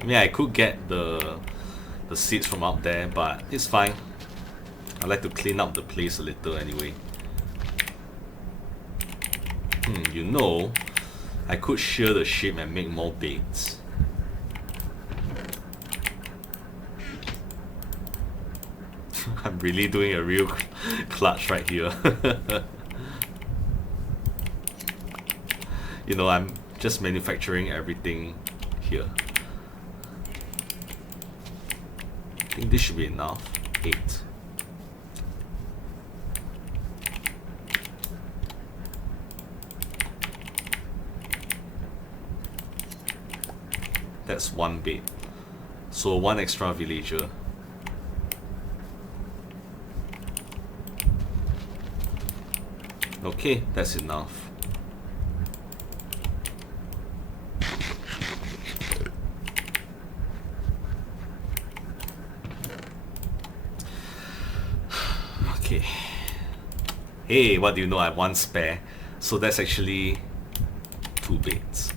I mean, I could get the seeds from up there, but it's fine. I like to clean up the place a little anyway. You know, I could shear the sheep and make more baits. I'm really doing a real clutch right here. You know, I'm just manufacturing everything here. I think this should be enough. 8. That's 1 bait. So 1 extra villager. Okay, that's enough. Okay. Hey, what do you know? I have 1 spare. So that's actually 2 baits.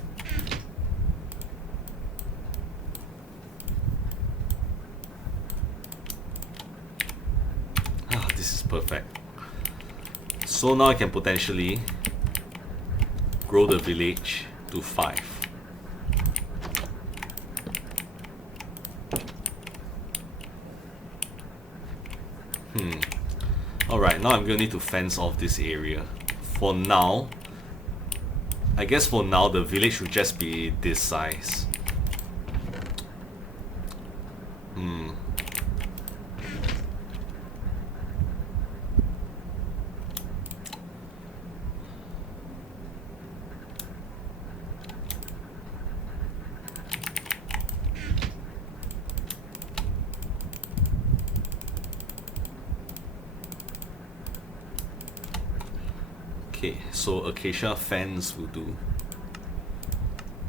Ah, this is perfect. So now I can potentially grow the village to 5. Alright, now I'm gonna need to fence off this area. For now, I guess for now the village should just be this size. Okay, so acacia fence will do.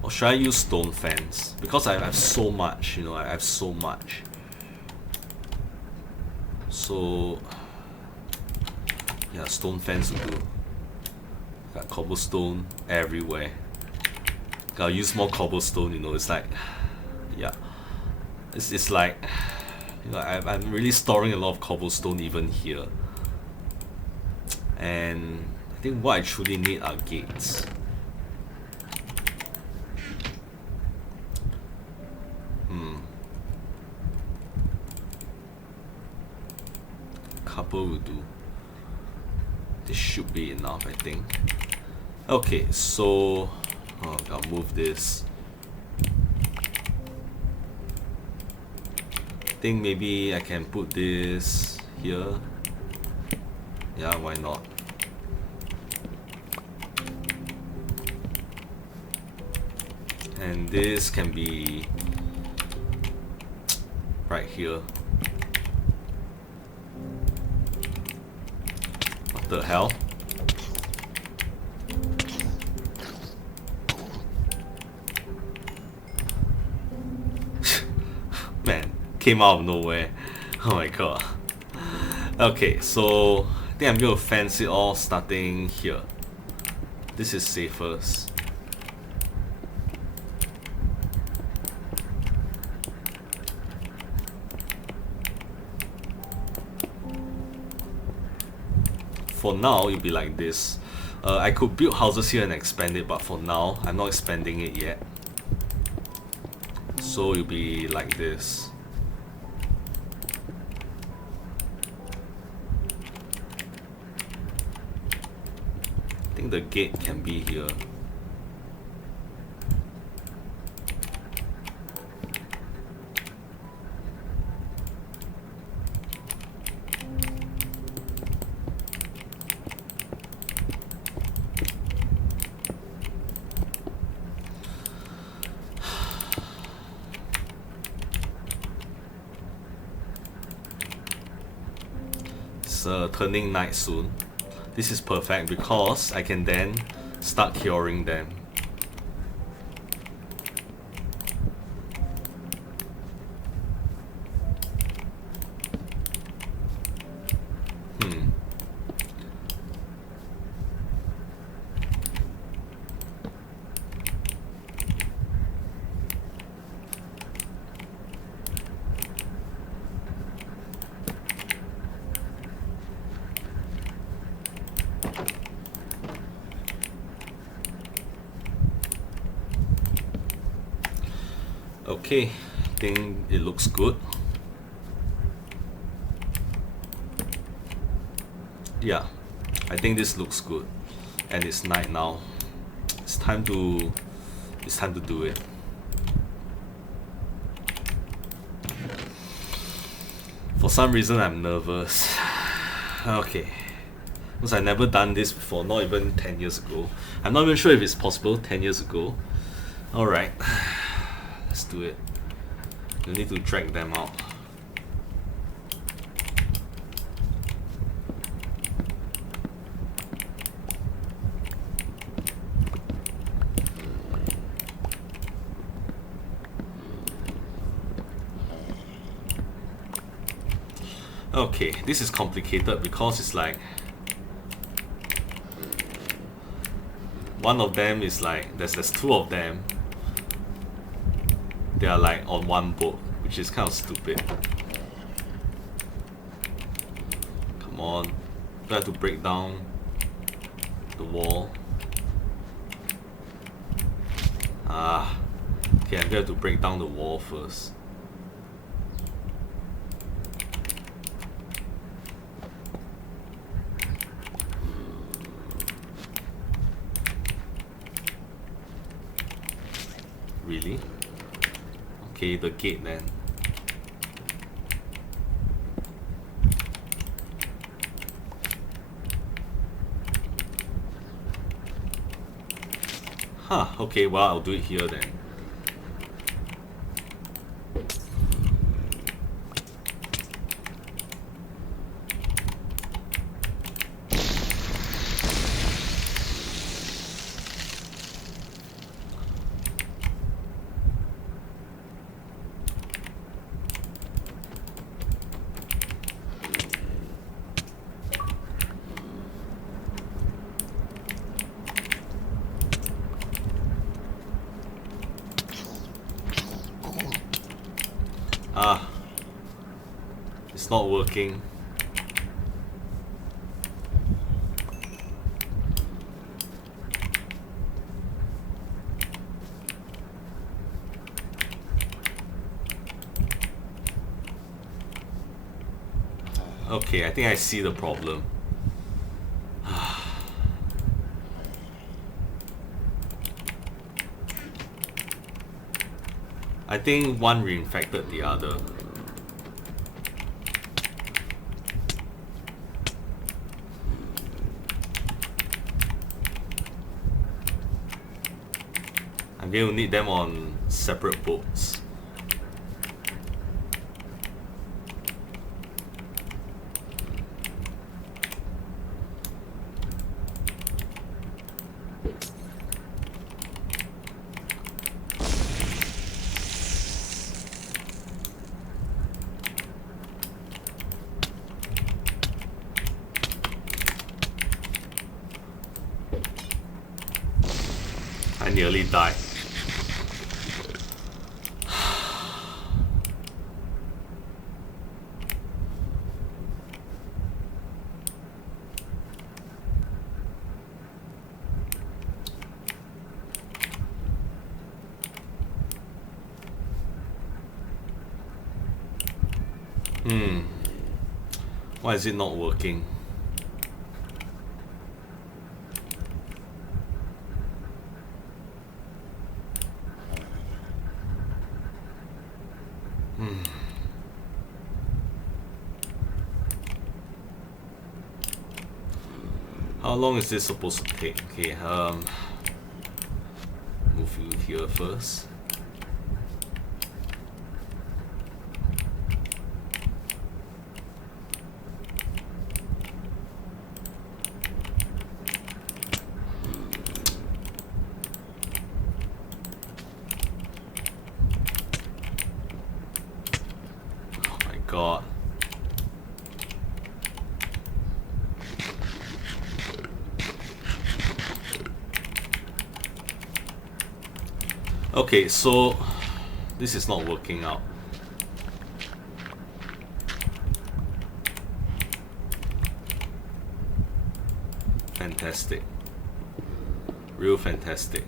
Or should I use stone fence? Because I have so much, you know, I have so much. So yeah, stone fence will do. Got cobblestone everywhere. Gotta use more cobblestone, you know, it's like, yeah. It's like, I'm really storing a lot of cobblestone even here. And I think what I truly need are gates. Couple will do. This should be enough, I think. Okay, so I'll move this. I think maybe I can put this here. Yeah, why not? And this can be right here. What the hell? Man, came out of nowhere. Oh my god. Okay, so I think I'm gonna fence it all starting here. This is safest. For now, it'll be like this. I could build houses here and expand it, but for now, I'm not expanding it yet. So it'll be like this. I think the gate can be here. Turning night soon. This is perfect because I can then start curing them. Okay, I think it looks good. Yeah, I think this looks good. And it's night now. It's time to do it. For some reason I'm nervous. Okay. Because I've never done this before, not even 10 years ago. I'm not even sure if it's possible 10 years ago. Alright. Let's do it. You need to drag them out. Okay, this is complicated because it's like one of them is like there's two of them. They are like on one boat, which is kind of stupid. Come on, do I have to break down the wall? Ah, okay, I'm gonna have to break down the wall first. Really? Okay, the gate then. Huh, okay, well, I'll do it here then. Ah, not working. Okay, I think I see the problem. I think one reinfected the other. I'm going to need them on separate boats. I nearly died. Why is it not working? How long is this supposed to take? Okay, move you here first. Oh my god. Okay, so this is not working out. Fantastic. Real fantastic.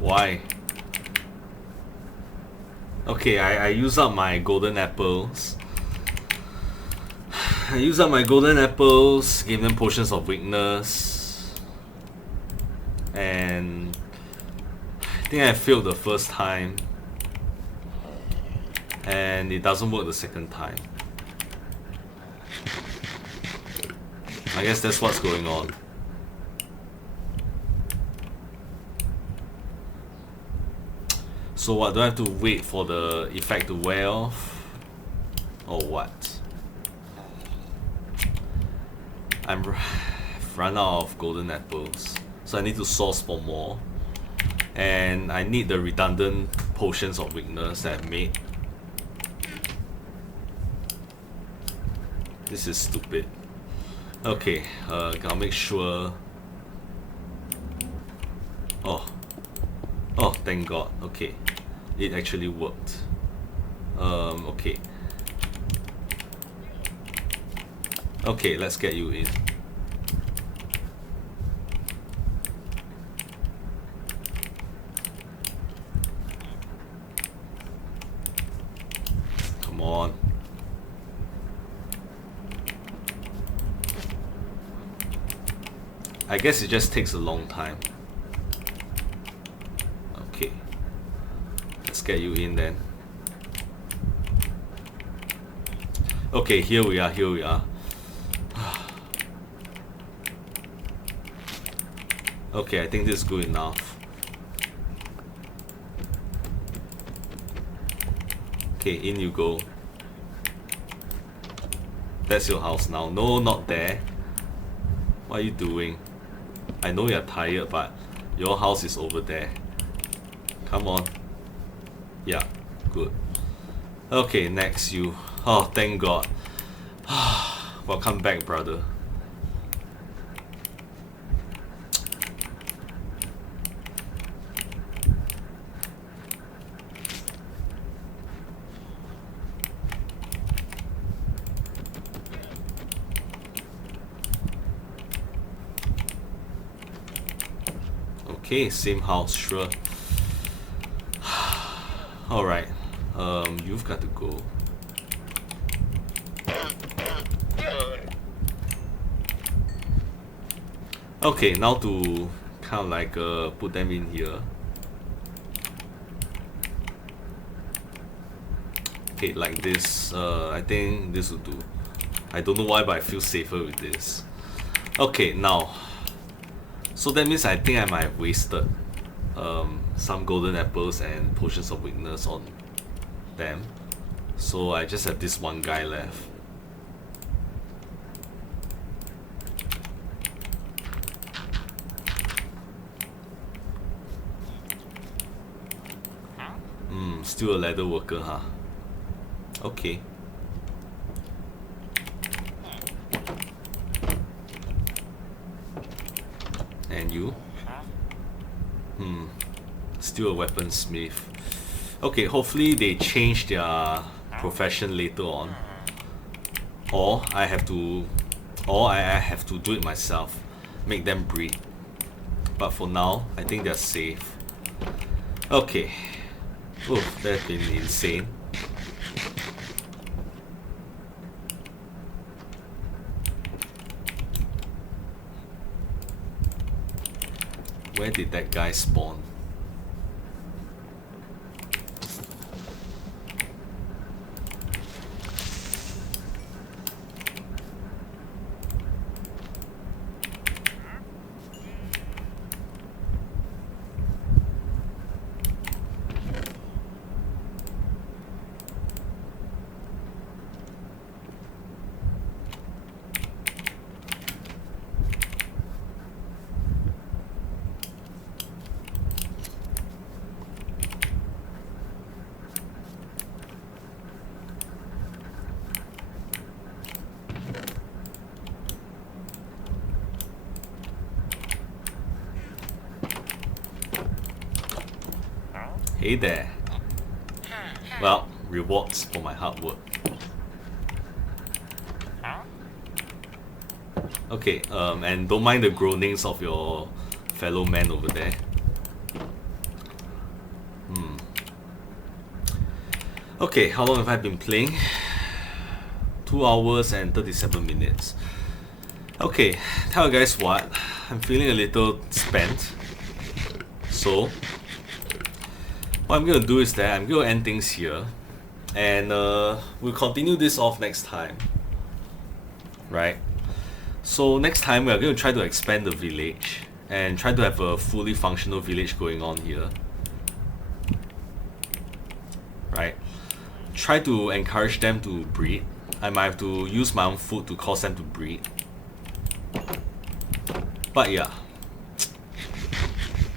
Why? Okay, I use up my golden apples. I use up my golden apples, gave them potions of weakness. And I think I failed the first time. And it doesn't work the second time. I guess that's what's going on. So what, do I have to wait for the effect to wear off? Or what? I've run out of golden apples. So I need to source for more. And I need the redundant potions of weakness that I've made. This is stupid. Okay, I'll make sure. Oh, thank God. Okay, it actually worked. Okay. Okay, let's get you in. Come on. I guess it just takes a long time. Okay. Let's get you in then. Okay, here we are, here we are. Okay, I think this is good enough. Okay, in you go. That's your house now. No, not there. What are you doing? I know you're tired, but your house is over there. Come on. Yeah, good. Okay, next you. Oh, thank God. Welcome back, brother. Okay, same house, sure. Alright, you've got to go. Okay, now to kind of like put them in here. Okay, like this. I think this will do. I don't know why, but I feel safer with this. Okay, now. So that means I think I might have wasted some golden apples and potions of weakness on them. So I just have this one guy left. Still a leather worker, huh? Okay. And you? Still a weaponsmith. Okay, hopefully they change their profession later on. Or I have to do it myself. Make them breed. But for now, I think they're safe. Okay. Oh, that's been insane. Where did that guy spawn? Hey there. Well, rewards for my hard work. Okay, and don't mind the groanings of your fellow man over there. Okay, how long have I been playing? 2 hours and 37 minutes. Okay, tell you guys what, I'm feeling a little spent. So, what I'm gonna do is that I'm gonna end things here. And we'll continue this off next time. Right? So next time we are going to try to expand the village and try to have a fully functional village going on here. Right? Try to encourage them to breed. I might have to use my own food to cause them to breed. But yeah.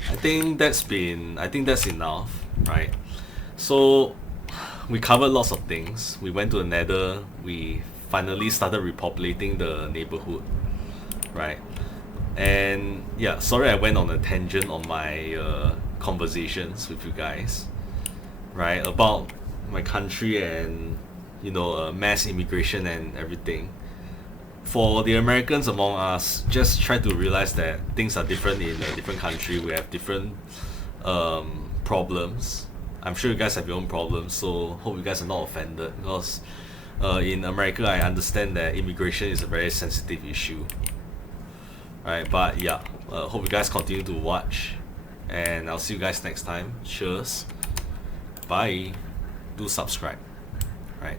I think that's enough, right? So we covered lots of things. We went to the Nether, we finally started repopulating the neighborhood, right? And yeah, sorry I went on a tangent on my conversations with you guys, right, about my country and mass immigration and everything. For the Americans among us, just try to realize that things are different in a different country. We have different problems. I'm sure you guys have your own problems, so hope you guys are not offended, because in America I understand that immigration is a very sensitive issue, Alright, but yeah, hope you guys continue to watch, and I'll see you guys next time. Cheers. Bye. Do subscribe. Right.